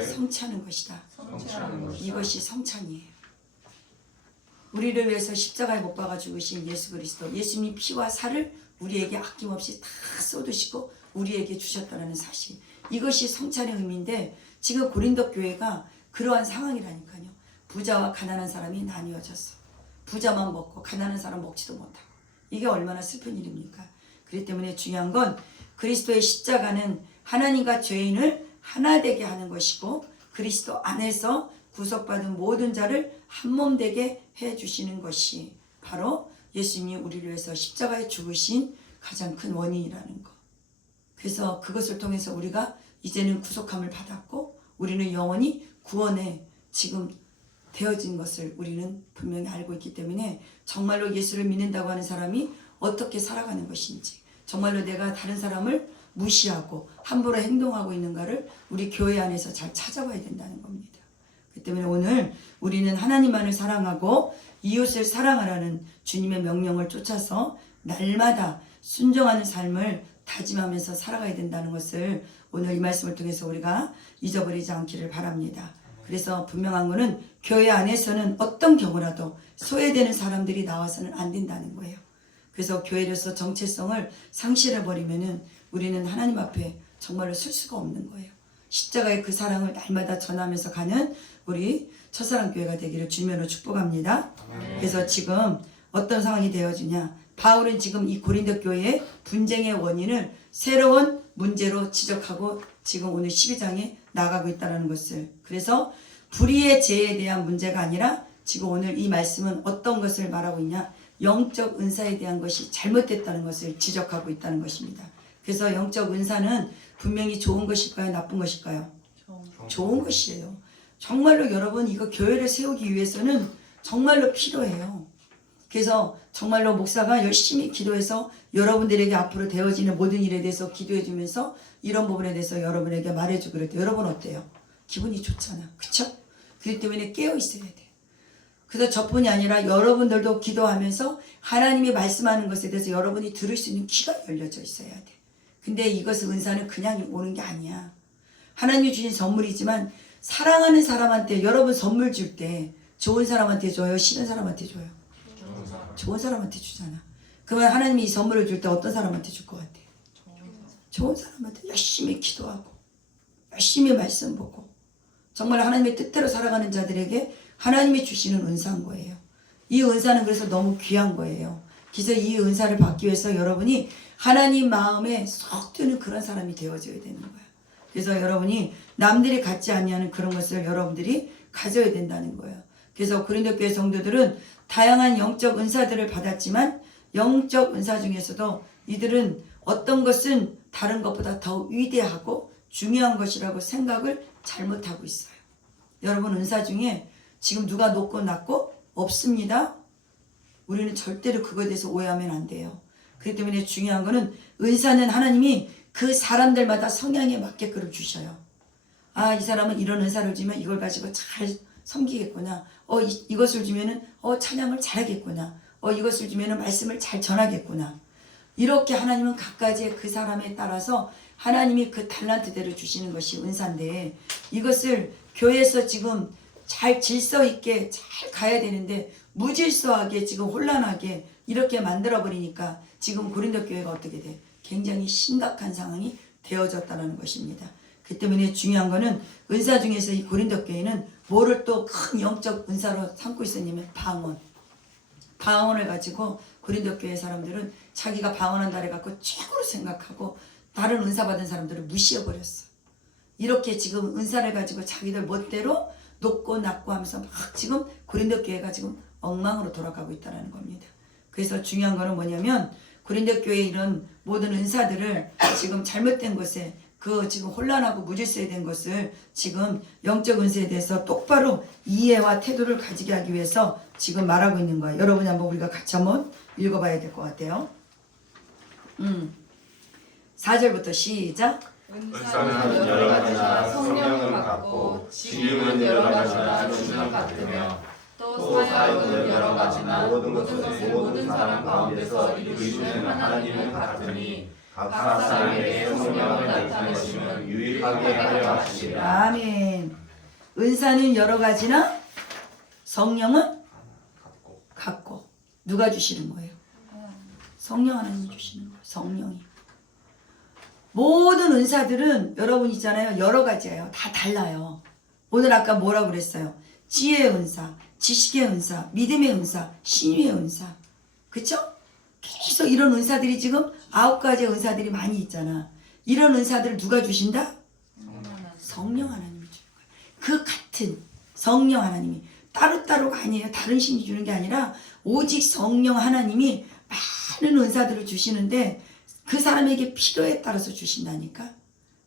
성취하는 것이다. 이것이 성찬이에요. 우리를 위해서 십자가에 못 박아 죽으신 예수 그리스도, 예수님이 피와 살을 우리에게 아낌없이 다 쏟으시고 우리에게 주셨다는 사실, 이것이 성찬의 의미인데 지금 고린도 교회가 그러한 상황이라니까요. 부자와 가난한 사람이 나뉘어졌어. 부자만 먹고 가난한 사람 먹지도 못하고. 이게 얼마나 슬픈 일입니까? 그렇기 때문에 중요한 건 그리스도의 십자가는 하나님과 죄인을 하나 되게 하는 것이고 그리스도 안에서 구속받은 모든 자를 한몸 되게 해주시는 것이 바로 예수님이 우리를 위해서 십자가에 죽으신 가장 큰 원인이라는 것. 그래서 그것을 통해서 우리가 이제는 구속함을 받았고 우리는 영원히 구원에 지금 되어진 것을 우리는 분명히 알고 있기 때문에 정말로 예수를 믿는다고 하는 사람이 어떻게 살아가는 것인지, 정말로 내가 다른 사람을 무시하고 함부로 행동하고 있는가를 우리 교회 안에서 잘 찾아봐야 된다는 겁니다. 그 때문에 오늘 우리는 하나님만을 사랑하고 이웃을 사랑하라는 주님의 명령을 쫓아서 날마다 순종하는 삶을 다짐하면서 살아가야 된다는 것을 오늘 이 말씀을 통해서 우리가 잊어버리지 않기를 바랍니다. 그래서 분명한 것은 교회 안에서는 어떤 경우라도 소외되는 사람들이 나와서는 안 된다는 거예요. 그래서 교회로서 정체성을 상실해버리면은 우리는 하나님 앞에 정말로 설 수가 없는 거예요. 십자가의 그 사랑을 날마다 전하면서 가는 우리 첫사랑교회가 되기를 주님으로 축복합니다. 그래서 지금 어떤 상황이 되어지냐, 바울은 지금 이 고린도 교회의 분쟁의 원인을 새로운 문제로 지적하고 지금 오늘 12장에 나가고 있다는 것을, 그래서 불의의 죄에 대한 문제가 아니라 지금 오늘 이 말씀은 어떤 것을 말하고 있냐, 영적 은사에 대한 것이 잘못됐다는 것을 지적하고 있다는 것입니다. 그래서 영적 은사는 분명히 좋은 것일까요, 나쁜 것일까요? 좋은 것이에요. 정말로 여러분, 이거 교회를 세우기 위해서는 정말로 필요해요. 그래서 정말로 목사가 열심히 기도해서 여러분들에게 앞으로 되어지는 모든 일에 대해서 기도해 주면서 이런 부분에 대해서 여러분에게 말해주고 그랬대요. 여러분 어때요? 기분이 좋잖아. 그쵸? 그렇기 때문에 깨어 있어야 돼. 그래서 저뿐이 아니라 여러분들도 기도하면서 하나님이 말씀하는 것에 대해서 여러분이 들을 수 있는 귀가 열려져 있어야 돼. 근데 이것은 은사는 그냥 오는 게 아니야. 하나님이 주신 선물이지만 사랑하는 사람한테, 여러분 선물 줄 때 좋은 사람한테 줘요? 싫은 사람한테 줘요? 좋은 사람한테 주잖아. 그러면 하나님이 이 선물을 줄 때 어떤 사람한테 줄 것 같아? 좋은 사람한테. 열심히 기도하고 열심히 말씀 보고 정말 하나님의 뜻대로 살아가는 자들에게 하나님이 주시는 은사인 거예요. 이 은사는 그래서 너무 귀한 거예요. 그래서 이 은사를 받기 위해서 여러분이 하나님 마음에 쏙 드는 그런 사람이 되어져야 되는 거예요. 그래서 여러분이 남들이 갖지 않냐는 그런 것을 여러분들이 가져야 된다는 거예요. 그래서 고린도 교회 성도들은 다양한 영적 은사들을 받았지만 영적 은사 중에서도 이들은 어떤 것은 다른 것보다 더 위대하고 중요한 것이라고 생각을 잘못하고 있어요. 여러분, 은사 중에 지금 누가 높고 낮고 없습니다. 우리는 절대로 그거에 대해서 오해하면 안 돼요. 그렇기 때문에 중요한 거는 은사는 하나님이 그 사람들마다 성향에 맞게끔 주셔요. 아, 이 사람은 이런 은사를 주면 이걸 가지고 잘 섬기겠구나. 이것을 주면은 찬양을 잘하겠구나. 이것을 주면은 말씀을 잘 전하겠구나. 이렇게 하나님은 각가지의 그 사람에 따라서 하나님이 그 달란트대로 주시는 것이 은사인데, 이것을 교회에서 지금 잘 질서 있게 잘 가야 되는데 무질서하게 지금 혼란하게 이렇게 만들어 버리니까 지금 고린도 교회가 어떻게 돼? 굉장히 심각한 상황이 되어졌다는 것입니다. 그 때문에 중요한 거는 은사 중에서 이 고린도 교회는 뭐를 또 큰 영적 은사로 삼고 있었냐면 방언을 가지고 고린도 교회 사람들은 자기가 방언한다를 갖고 최고로 생각하고 다른 은사 받은 사람들을 무시해버렸어. 이렇게 지금 은사를 가지고 자기들 멋대로 높고 낮고 하면서 막 지금 고린도 교회가 지금 엉망으로 돌아가고 있다는 겁니다. 그래서 중요한 거는 뭐냐면 고린도 교회의 이런 모든 은사들을 지금 잘못된 것에 그 지금 혼란하고 무질서에 된 것을 지금 영적 은사에 대해서 똑바로 이해와 태도를 가지게 하기 위해서 지금 말하고 있는 거예요. 여러분이 한번 우리가 같이 한번 읽어봐야 될 것 같아요. 4절부터 시작. 은사는 여러 가지나 성령은 같고 지금은 여러 가지나 주는 같으며 또 사역은 여러 가지나 모든 것을 모든 사람 가운데서 이루시는 하나님은 같으니 각 사람에게 성령을 나타내시면 유익하게 하려 하시리라. 아멘. 은사는 여러 가지나 성령은 같고. 누가 주시는 거예요? 성령 하나님이 주시는 거예요. 성령이. 모든 은사들은 여러분 있잖아요. 여러 가지예요. 다 달라요. 오늘 아까 뭐라고 그랬어요? 지혜의 은사, 지식의 은사, 믿음의 은사, 신유의 은사. 그쵸? 계속 이런 은사들이 지금 9가지의 은사들이 많이 있잖아. 이런 은사들을 누가 주신다? 성령 하나님이 주는 거예요. 그 같은 성령 하나님이 따로따로가 아니에요. 다른 신이 주는 게 아니라 오직 성령 하나님이 많은 은사들을 주시는데 그 사람에게 필요에 따라서 주신다니까.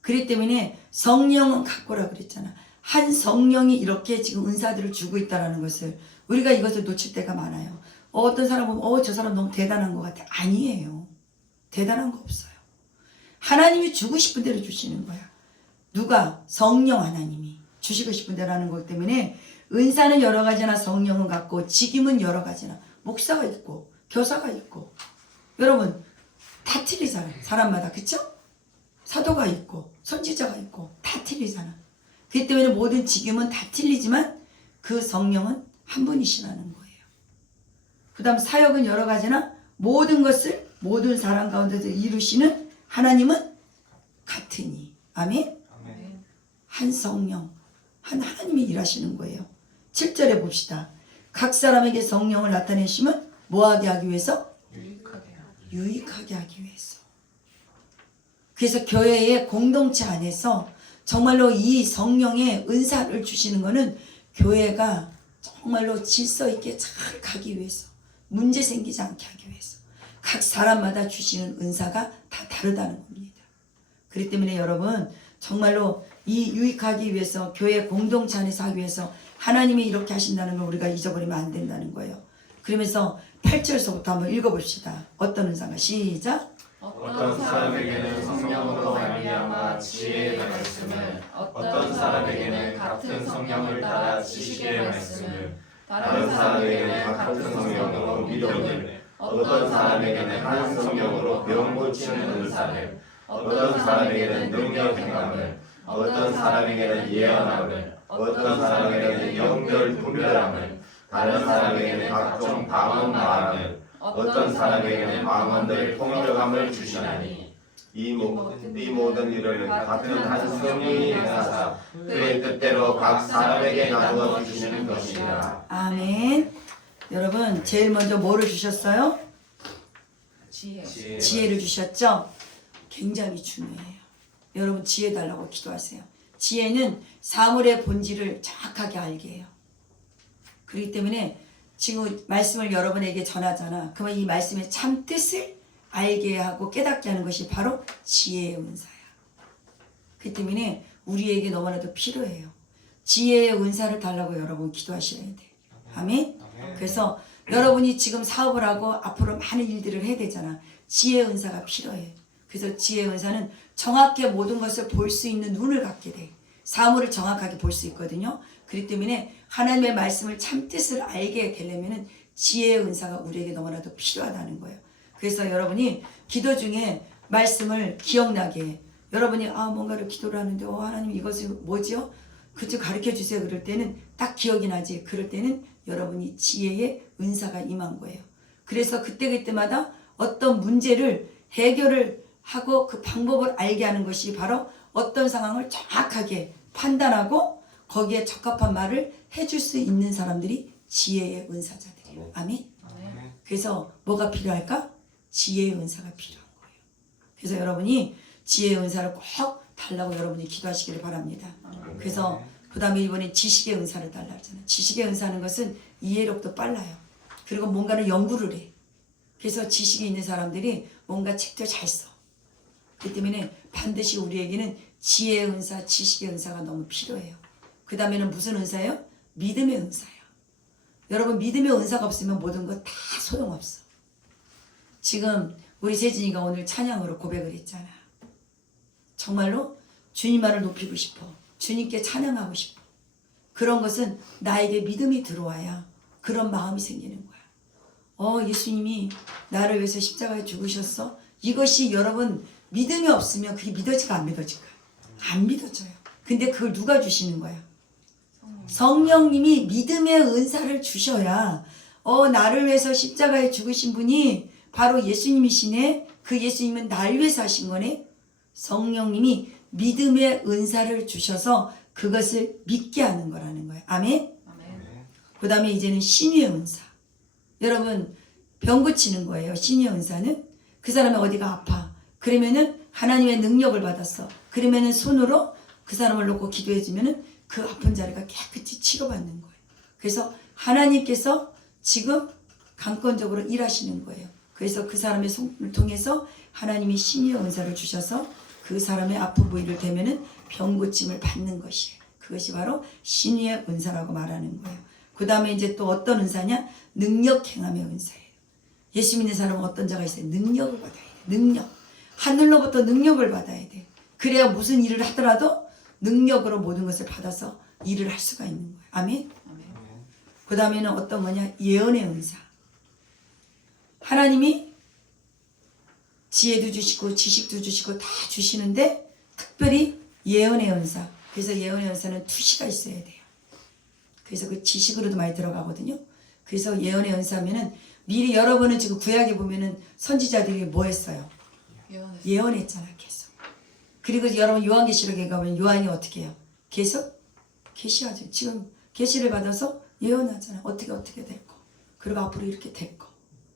그렇기 때문에 성령은 갖고라 그랬잖아. 한 성령이 이렇게 지금 은사들을 주고 있다는 것을 우리가 이것을 놓칠 때가 많아요. 어떤 사람은 저 사람 너무 대단한 것 같아. 아니에요. 대단한 거 없어요. 하나님이 주고 싶은 대로 주시는 거야. 누가? 성령 하나님이 주시고 싶은 대로 하는 거기 때문에 은사는 여러 가지나 성령은 같고 직임은 여러 가지나 목사가 있고 교사가 있고 여러분 다 틀리잖아요. 사람마다. 그쵸? 사도가 있고 선지자가 있고 다 틀리잖아. 그렇기 때문에 모든 직임은 다 틀리지만 그 성령은 한 분이시라는 거예요. 그 다음 사역은 여러 가지나 모든 것을 모든 사람 가운데서 이루시는 하나님은 같으니. 아멘? 아멘. 한 성령, 한 하나님이 일하시는 거예요. 7절에 봅시다. 각 사람에게 성령을 나타내시면 뭐하게 하기 위해서? 유익하게 하기 위해서. 그래서 교회의 공동체 안에서 정말로 이 성령의 은사를 주시는 것은 교회가 정말로 질서 있게 잘 가기 위해서, 문제 생기지 않게 하기 위해서 각 사람마다 주시는 은사가 다 다르다는 겁니다. 그렇기 때문에 여러분 정말로 이 유익하기 위해서 교회 공동체 안에서 하기 위해서 하나님이 이렇게 하신다는 걸 우리가 잊어버리면 안 된다는 거예요. 그러면서 8절서부터 한번 읽어봅시다. 어떤 은사가? 시작. 어떤 사람에게는 성령으로 말미암아 지혜의 말씀을, 어떤 사람에게는 같은 성령을 따라 지식의 말씀을, 다른 사람에게는 같은 성령으로 믿음을, 어떤 사람에게는 한 성령으로 병 고치는 은사를, 어떤 사람에게는 능력 행함을, 어떤 사람에게는 예언함을, 어떤 사람에게는 영들 분별함을, 다른 사람에게는 각종 방언 말함을, 어떤 사람에게는 방언들 통역함을 주시나니 이 모든 일을 같은 한 성령이 행하사 그의 뜻대로 각 사람에게 나누어 주시는 것이라. 아멘. 여러분 제일 먼저 뭐를 주셨어요? 지혜를 주셨죠? 굉장히 중요해요. 여러분 지혜 달라고 기도하세요. 지혜는 사물의 본질을 정확하게 알게 해요. 그렇기 때문에 지금 말씀을 여러분에게 전하잖아. 그러면 이 말씀의 참 뜻을 알게 하고 깨닫게 하는 것이 바로 지혜의 은사야. 그렇기 때문에 우리에게 너무나도 필요해요. 지혜의 은사를 달라고 여러분 기도하셔야 돼. 아멘? 그래서 여러분이 지금 사업을 하고 앞으로 많은 일들을 해야 되잖아. 지혜의 은사가 필요해. 그래서 지혜의 은사는 정확히 모든 것을 볼 수 있는 눈을 갖게 돼. 사물을 정확하게 볼 수 있거든요. 그렇기 때문에 하나님의 말씀을 참 뜻을 알게 되려면 지혜의 은사가 우리에게 너무나도 필요하다는 거예요. 그래서 여러분이 기도 중에 말씀을 기억나게 해. 여러분이 뭔가를 기도를 하는데 하나님 이것은 뭐지요? 그저 가르쳐 주세요. 그럴 때는 딱 기억이 나지. 그럴 때는 여러분이 지혜의 은사가 임한 거예요. 그래서 그때마다 어떤 문제를 해결을 하고 그 방법을 알게 하는 것이 바로 어떤 상황을 정확하게 판단하고 거기에 적합한 말을 해줄 수 있는 사람들이 지혜의 은사자들이에요. 아멘? 그래서 뭐가 필요할까? 지혜의 은사가 필요한 거예요. 그래서 여러분이 지혜의 은사를 꼭 달라고 여러분이 기도하시기를 바랍니다. 그래서 그 다음에 이번에 지식의 은사를 달라 하잖아요. 지식의 은사하는 것은 이해력도 빨라요. 그리고 뭔가를 연구를 해. 그래서 지식이 있는 사람들이 뭔가 책도 잘 써. 그렇기 때문에 반드시 우리에게는 지혜의 은사, 지식의 은사가 너무 필요해요. 그 다음에는 무슨 은사예요? 믿음의 은사예요. 여러분 믿음의 은사가 없으면 모든 거 다 소용없어. 지금 우리 세진이가 오늘 찬양으로 고백을 했잖아. 정말로 주님만을 높이고 싶어. 주님께 찬양하고 싶어. 그런 것은 나에게 믿음이 들어와야 그런 마음이 생기는 거야. 예수님이 나를 위해서 십자가에 죽으셨어? 이것이 여러분 믿음이 없으면 그게 믿어질까 안 믿어질까? 안 믿어져요. 근데 그걸 누가 주시는 거야? 성령님이 믿음의 은사를 주셔야 나를 위해서 십자가에 죽으신 분이 바로 예수님이시네. 그 예수님은 날 위해서 하신 거네. 성령님이 믿음의 은사를 주셔서 그것을 믿게 하는 거라는 거예요. 아멘? 그 다음에 이제는 신유의 은사. 여러분 병 고치는 거예요. 신유의 은사는 그 사람이 어디가 아파. 그러면은 하나님의 능력을 받았어. 그러면은 손으로 그 사람을 놓고 기도해 주면은 그 아픈 자리가 깨끗이 치료받는 거예요. 그래서 하나님께서 지금 강권적으로 일하시는 거예요. 그래서 그 사람의 손을 통해서 하나님이 신유의 은사를 주셔서 그 사람의 아픈 부위를 대면은 병 고침을 받는 것이에요. 그것이 바로 신유의 은사라고 말하는 거예요. 그 다음에 이제 또 어떤 은사냐? 능력 행함의 은사예요. 예수 믿는 사람은 어떤 자가 있어요? 능력을 받아야 돼요. 능력. 하늘로부터 능력을 받아야 돼. 그래야 무슨 일을 하더라도 능력으로 모든 것을 받아서 일을 할 수가 있는 거야. 아멘. 그 다음에는 어떤 거냐? 예언의 은사. 하나님이 지혜도 주시고 지식도 주시고 다 주시는데 특별히 예언의 은사. 그래서 예언의 은사는 투시가 있어야 돼요. 그래서 그 지식으로도 많이 들어가거든요. 그래서 예언의 은사면은 미리 여러분은 지금 구약에 보면은 선지자들이 뭐 했어요? 예언했잖아 계속. 그리고 여러분 요한계시록에 가면 요한이 어떻게 해요? 계속 계시하죠. 지금 계시를 받아서 예언하잖아요. 어떻게 될 거. 그리고 앞으로 이렇게 될 거.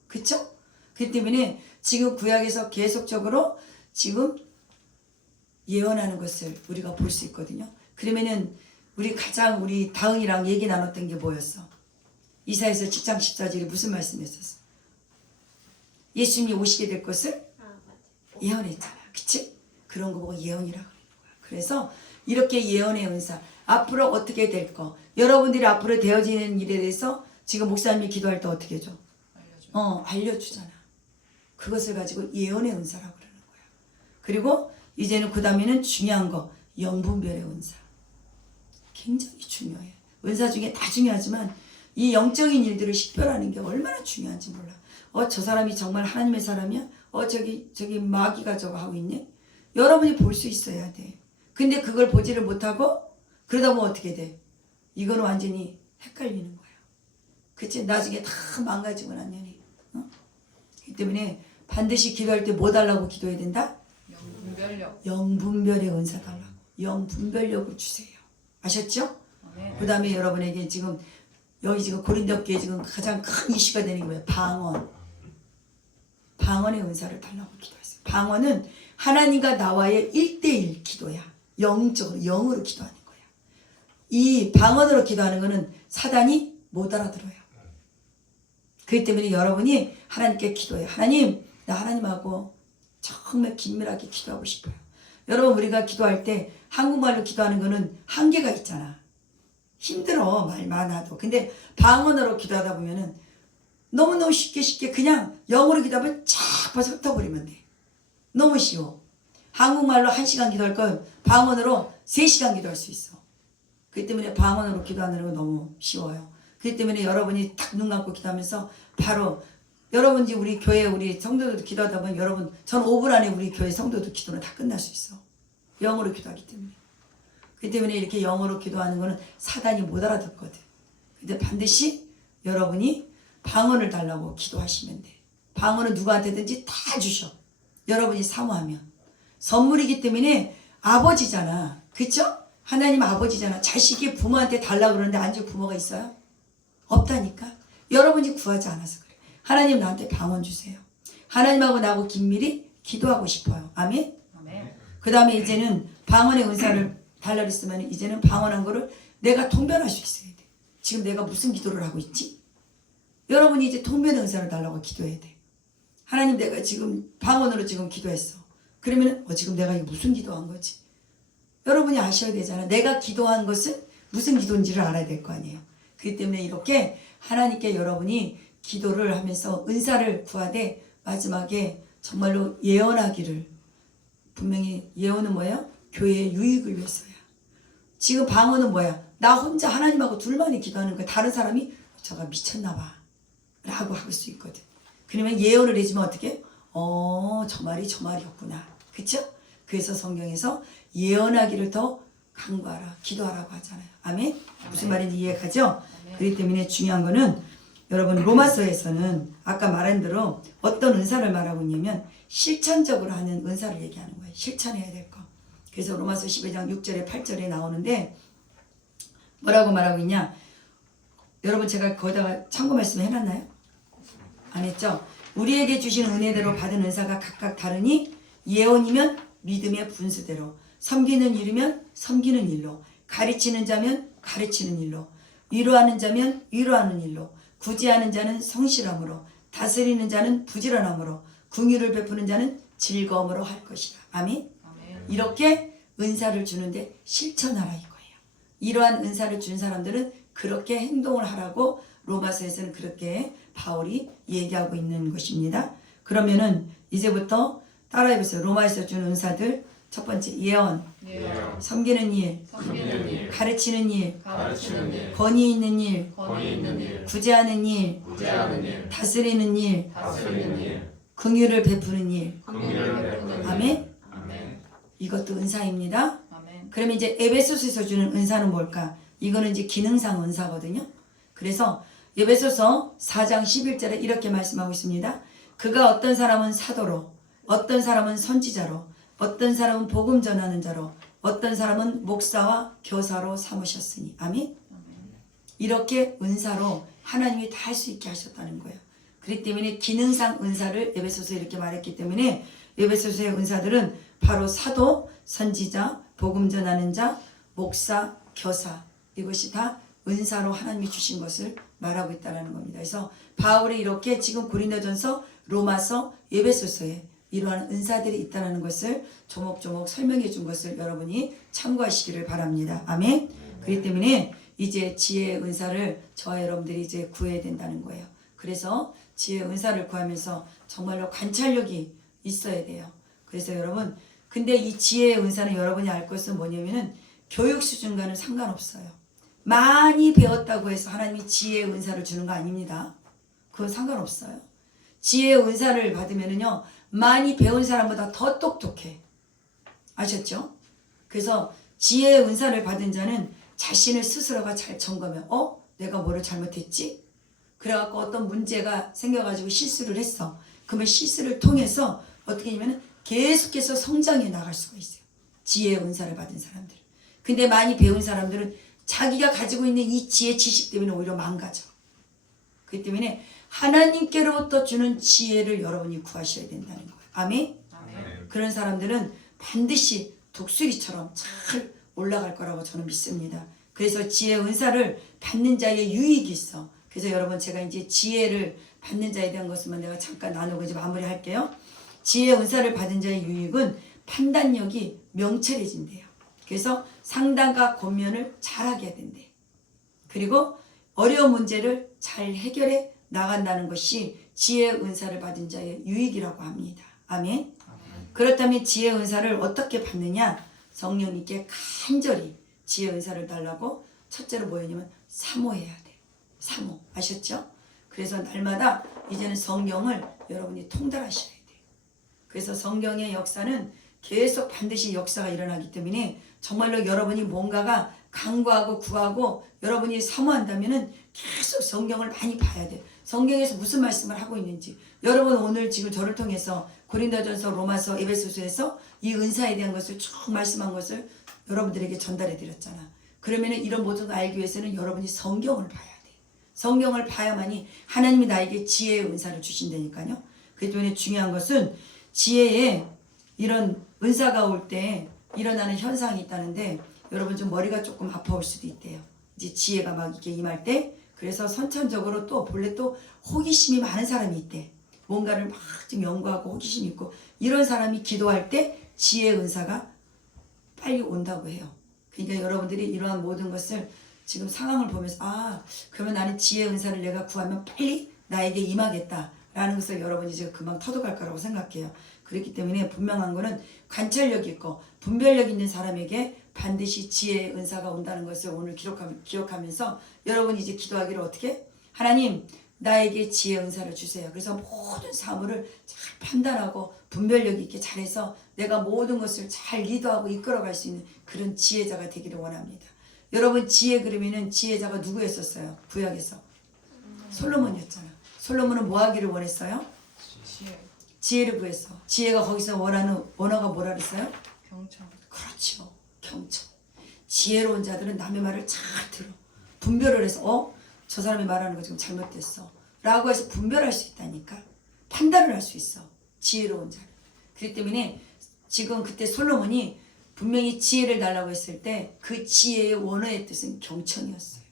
그쵸? 그렇기 때문에 지금 구약에서 계속적으로 지금 예언하는 것을 우리가 볼 수 있거든요. 그러면은 우리 다은이랑 얘기 나눴던 게 뭐였어? 이사야서 10장 14절에 무슨 말씀이었었어? 예수님이 오시게 될 것을 예언했잖아. 그치? 그런 거 보고 예언이라고 하는 거야. 그래서 이렇게 예언의 은사, 앞으로 어떻게 될 거, 여러분들이 앞으로 되어지는 일에 대해서 지금 목사님이 기도할 때 어떻게 해줘? 알려주잖아. 그것을 가지고 예언의 은사라고 그러는 거야. 그리고 이제는 그 다음에는 중요한 거, 영분별의 은사. 굉장히 중요해. 은사 중에 다 중요하지만 이 영적인 일들을 식별하는 게 얼마나 중요한지 몰라. 저 사람이 정말 하나님의 사람이야? 저기 마귀가 저거 하고 있네? 여러분이 볼 수 있어야 돼. 근데 그걸 보지를 못하고 그러다 보면 어떻게 돼? 이거는 완전히 헷갈리는 거야. 그치? 나중에 다 망가지고 나면이. 그렇기 때문에 반드시 기도할 때 뭐 달라고 기도해야 된다? 영분별력. 영분별의 은사 달라고. 영분별력을 주세요. 아셨죠? 그 다음에 여러분에게 지금 여기 지금 고린도 교회 지금 가장 큰 이슈가 되는 게 뭐예요? 방언. 방언의 은사를 달라고 기도했어요. 방언은 하나님과 나와의 1대1 기도야. 영적으로, 영으로 기도하는 거야. 이 방언으로 기도하는 거는 사단이 못 알아들어요. 그렇기 때문에 여러분이 하나님께 기도해요. 하나님, 나 하나님하고 정말 긴밀하게 기도하고 싶어요. 여러분, 우리가 기도할 때 한국말로 기도하는 거는 한계가 있잖아. 힘들어, 말 많아도. 근데 방언으로 기도하다 보면은 너무너무 쉽게 그냥 영어로 기도하면 쫙 벌써 흩어버리면 돼. 너무 쉬워. 한국말로 1시간 기도할 걸 방언으로 3시간 기도할 수 있어. 그렇기 때문에 방언으로 기도하는 건 너무 쉬워요. 그렇기 때문에 여러분이 딱 눈 감고 기도하면서 바로 여러분이 우리 교회 우리 성도들도 기도하다 보면 여러분 전 5분 안에 우리 교회 성도들 기도는 다 끝날 수 있어. 영어로 기도하기 때문에. 그렇기 때문에 이렇게 영어로 기도하는 거는 사단이 못 알아듣거든. 근데 반드시 여러분이 방언을 달라고 기도하시면 돼. 방언은 누구한테든지 다 주셔. 여러분이 사모하면. 선물이기 때문에 아버지잖아. 그쵸? 하나님 아버지잖아. 자식이 부모한테 달라고 그러는데 안 줄 부모가 있어요? 없다니까. 여러분이 구하지 않아서 그래. 하나님 나한테 방언 주세요. 하나님하고 나하고 긴밀히 기도하고 싶어요. 아멘? 그 다음에 이제는 방언의 은사를 달라 그랬으면 이제는 방언한 거를 내가 통변할 수 있어야 돼. 지금 내가 무슨 기도를 하고 있지? 여러분이 이제 통변의 은사를 달라고 기도해야 돼. 하나님 내가 지금 방언으로 지금 기도했어. 그러면 지금 내가 이거 무슨 기도한 거지? 여러분이 아셔야 되잖아. 내가 기도한 것은 무슨 기도인지를 알아야 될 거 아니에요. 그렇기 때문에 이렇게 하나님께 여러분이 기도를 하면서 은사를 구하되 마지막에 정말로 예언하기를. 분명히 예언은 뭐예요? 교회의 유익을 위해서야. 지금 방언은 뭐야? 나 혼자 하나님하고 둘만이 기도하는 거야. 다른 사람이 저가 미쳤나 봐 라고 할 수 있거든. 그러면 예언을 해주면 어떻게? 저 말이 저 말이었구나. 그쵸? 그래서 성경에서 예언하기를 더 간구하라, 기도하라고 하잖아요. 아멘? 무슨 말인지 이해가죠? 그렇기 때문에 중요한 거는 여러분 로마서에서는 아까 말한 대로 어떤 은사를 말하고 있냐면 실천적으로 하는 은사를 얘기하는 거예요. 실천해야 될 거. 그래서 로마서 12장 6절에 8절에 나오는데 뭐라고 말하고 있냐? 여러분 제가 거기다가 참고 말씀 해놨나요? 안 했죠? 우리에게 주신 은혜대로 받은 은사가 각각 다르니 예언이면 믿음의 분수대로, 섬기는 일이면 섬기는 일로, 가르치는 자면 가르치는 일로, 위로하는 자면 위로하는 일로, 구제하는 자는 성실함으로, 다스리는 자는 부지런함으로, 긍휼을 베푸는 자는 즐거움으로 할 것이다. 아멘? 이렇게 은사를 주는데 실천하라 이거예요. 이러한 은사를 준 사람들은 그렇게 행동을 하라고 로마서에서는 그렇게 바울이 얘기하고 있는 것입니다. 그러면은 이제부터 따라해보세요. 로마에서 준 은사들. 첫 번째 예언, 예언, 섬기는 일, 섬기는 일, 가르치는 일, 가르치는 일, 권위 있는 일, 권위 있는 일, 구제하는 일, 구제하는 일, 다스리는 일, 다스리는 일, 긍휼을 베푸는 일. 긍휼을 베푸는 일. 아멘. 아멘. 이것도 은사입니다. 아멘. 그러면 이제 에베소서에서 주는 은사는 뭘까? 이거는 이제 기능상 은사거든요. 그래서 에베소서 4장 11절에 이렇게 말씀하고 있습니다. 그가 어떤 사람은 사도로, 어떤 사람은 선지자로, 어떤 사람은 복음 전하는 자로, 어떤 사람은 목사와 교사로 삼으셨으니. 아멘. 이렇게 은사로 하나님이 다 할 수 있게 하셨다는 거예요. 그렇기 때문에 기능상 은사를 에베소서에 이렇게 말했기 때문에 에베소서의 은사들은 바로 사도, 선지자, 복음 전하는 자, 목사, 교사, 이것이 다 은사로 하나님이 주신 것을 말하고 있다는 겁니다. 그래서 바울이 이렇게 지금 고린도전서, 로마서, 에베소서에 이러한 은사들이 있다는 것을 조목조목 설명해 준 것을 여러분이 참고하시기를 바랍니다. 아멘. 그렇기 때문에 이제 지혜의 은사를 저와 여러분들이 이제 구해야 된다는 거예요. 그래서 지혜의 은사를 구하면서 정말로 관찰력이 있어야 돼요. 그래서 여러분, 근데 이 지혜의 은사는 여러분이 알 것은 뭐냐면은 교육 수준과는 상관없어요. 많이 배웠다고 해서 하나님이 지혜의 은사를 주는 거 아닙니다. 그건 상관없어요. 지혜의 은사를 받으면은요, 많이 배운 사람보다 더 똑똑해. 아셨죠? 그래서 지혜의 은사를 받은 자는 자신을 스스로가 잘 점검해. 내가 뭐를 잘못했지? 그래갖고 어떤 문제가 생겨가지고 실수를 했어. 그러면 실수를 통해서 어떻게 하냐면 계속해서 성장해 나갈 수가 있어요. 지혜의 은사를 받은 사람들은. 근데 많이 배운 사람들은 자기가 가지고 있는 이 지혜 지식 때문에 오히려 망가져. 그렇기 때문에 하나님께로부터 주는 지혜를 여러분이 구하셔야 된다는 거예요. 아멘? 아멘. 그런 사람들은 반드시 독수리처럼 잘 올라갈 거라고 저는 믿습니다. 그래서 지혜 은사를 받는 자의 유익이 있어. 그래서 여러분 제가 이제 지혜를 받는 자에 대한 것만 내가 잠깐 나누고 이제 마무리할게요. 지혜 은사를 받은 자의 유익은 판단력이 명철해진대요. 그래서 상담과 권면을 잘하게 된대. 그리고 어려운 문제를 잘 해결해 나간다는 것이 지혜 은사를 받은 자의 유익이라고 합니다. 아멘. 그렇다면 지혜 은사를 어떻게 받느냐? 성령님께 간절히 지혜 은사를 달라고 첫째로 뭐였냐면 사모해야 돼. 사모. 아셨죠? 그래서 날마다 이제는 성경을 여러분이 통달하셔야 돼. 그래서 성경의 역사는 계속 반드시 역사가 일어나기 때문에 정말로 여러분이 뭔가가 간구하고 구하고 여러분이 사모한다면은 계속 성경을 많이 봐야 돼. 성경에서 무슨 말씀을 하고 있는지. 여러분 오늘 지금 저를 통해서 고린도전서, 로마서, 에베소서에서 이 은사에 대한 것을 쭉 말씀한 것을 여러분들에게 전달해 드렸잖아. 그러면은 이런 모든 걸 알기 위해서는 여러분이 성경을 봐야 돼. 성경을 봐야만이 하나님이 나에게 지혜의 은사를 주신다니까요. 그렇기 때문에 중요한 것은 지혜에 이런 은사가 올 때 일어나는 현상이 있다는데 여러분 좀 머리가 조금 아파올 수도 있대요. 이제 지혜가 막 이렇게 임할 때. 그래서 선천적으로 또 본래 또 호기심이 많은 사람이 있대. 뭔가를 막 좀 연구하고 호기심이 있고 이런 사람이 기도할 때 지혜의 은사가 빨리 온다고 해요. 그러니까 여러분들이 이러한 모든 것을 지금 상황을 보면서 그러면 나는 지혜의 은사를 내가 구하면 빨리 나에게 임하겠다라는 것을 여러분이 지금 금방 터득할 거라고 생각해요. 그렇기 때문에 분명한 거는 관찰력 있고 분별력 있는 사람에게 반드시 지혜의 은사가 온다는 것을 오늘 기억하면서 여러분이 이제 기도하기를 어떻게? 하나님 나에게 지혜의 은사를 주세요. 그래서 모든 사물을 잘 판단하고 분별력 있게 잘해서 내가 모든 것을 잘 리드하고 이끌어갈 수 있는 그런 지혜자가 되기를 원합니다. 여러분 지혜 그러면은 지혜자가 누구였었어요? 구약에서 솔로몬이었잖아. 솔로몬은 뭐 하기를 원했어요? 지혜를 구했어. 지혜가 거기서 원하는 원어가 뭐라 그랬어요? 경청. 그렇죠. 경청. 지혜로운 자들은 남의 말을 잘 들어. 분별을 해서 저 사람이 말하는 거 지금 잘못됐어 라고 해서 분별할 수 있다니까. 판단을 할 수 있어. 지혜로운 자를. 그렇기 때문에 지금 그때 솔로몬이 분명히 지혜를 달라고 했을 때 그 지혜의 원어의 뜻은 경청이었어요.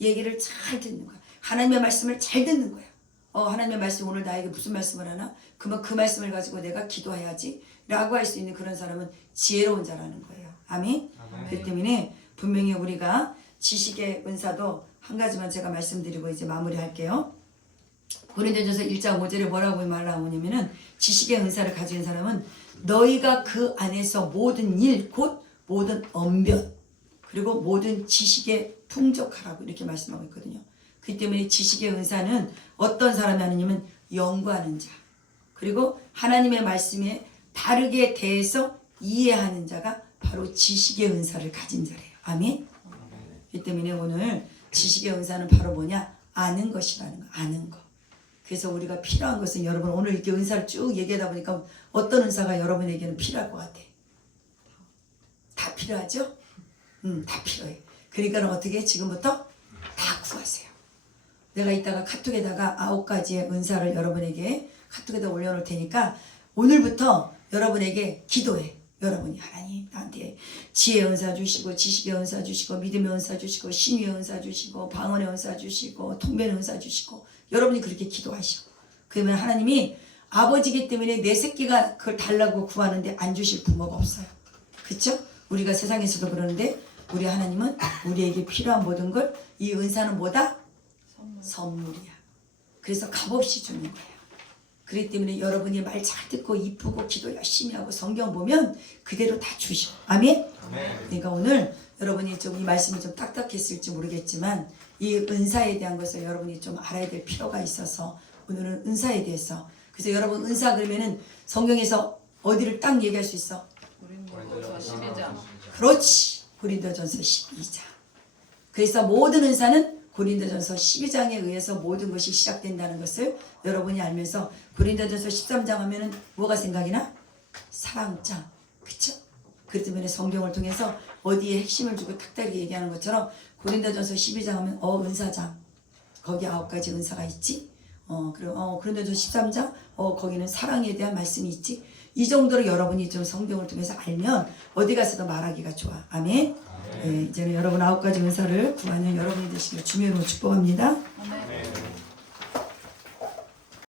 얘기를 잘 듣는 거야. 하나님의 말씀을 잘 듣는 거야. 하나님의 말씀 오늘 나에게 무슨 말씀을 하나? 그러면 그 말씀을 가지고 내가 기도해야지 라고 할 수 있는 그런 사람은 지혜로운 자라는 거예요. 아멘? 그렇기 때문에 분명히 우리가 지식의 은사도 한 가지만 제가 말씀드리고 이제 마무리할게요. 고린도전서 1장 5절에 뭐라고 말하냐면은 지식의 은사를 가진 사람은 너희가 그 안에서 모든 일 곧 모든 언변 그리고 모든 지식에 풍족하라고 이렇게 말씀하고 있거든요. 그 때문에 지식의 은사는 어떤 사람이 하느냐면 연구하는 자 그리고 하나님의 말씀에 바르게 대해서 이해하는 자가 바로 지식의 은사를 가진 자래요. 아멘. 그 때문에 오늘 지식의 은사는 바로 뭐냐? 아는 것이라는 거. 아는 거. 그래서 우리가 필요한 것은 여러분 오늘 이렇게 은사를 쭉 얘기하다 보니까 어떤 은사가 여러분에게는 필요할 것 같아? 다 필요하죠? 다 필요해. 그러니까 어떻게 지금부터 다 구하세요. 내가 이따가 카톡에다가 9가지의 은사를 여러분에게 카톡에다 올려놓을 테니까 오늘부터 여러분에게 기도해. 여러분이 하나님 나한테 지혜의 은사 주시고 지식의 은사 주시고 믿음의 은사 주시고 신유의 은사 주시고 방언의 은사 주시고 통변의 은사 주시고 여러분이 그렇게 기도하시고 그러면 하나님이 아버지기 때문에 내 새끼가 그걸 달라고 구하는데 안 주실 부모가 없어요. 그렇죠? 우리가 세상에서도 그러는데 우리 하나님은 우리에게 필요한 모든 걸 이 은사는 뭐다? 선물이야. 그래서 값없이 주는 거예요. 그렇기 때문에 여러분이 말 잘 듣고 이쁘고 기도 열심히 하고 성경 보면 그대로 다 주셔. 아멘? 그러니까 오늘 여러분이 좀 이 말씀이 좀 딱딱했을지 모르겠지만 이 은사에 대한 것을 여러분이 좀 알아야 될 필요가 있어서 오늘은 은사에 대해서 그래서 여러분 은사 그러면은 성경에서 어디를 딱 얘기할 수 있어? 고린도전서 12장. 그렇지. 고린도전서 12장. 그래서 모든 은사는 고린도전서 12장에 의해서 모든 것이 시작된다는 것을 여러분이 알면서 고린도전서 13장 하면은 뭐가 생각이 나? 사랑장. 그쵸? 그 때문에 성경을 통해서 어디에 핵심을 주고 딱딱하게 얘기하는 것처럼 고린도전서 12장 하면 은사장. 거기 9가지 은사가 있지. 그리고 고린도전서 13장 거기는 사랑에 대한 말씀이 있지. 이 정도로 여러분이 좀 성경을 통해서 알면 어디 가서도 말하기가 좋아. 아멘. 네, 이제는 여러분 9가지 은사를 구하는 여러분이 되시길 주님으로 축복합니다. 아멘.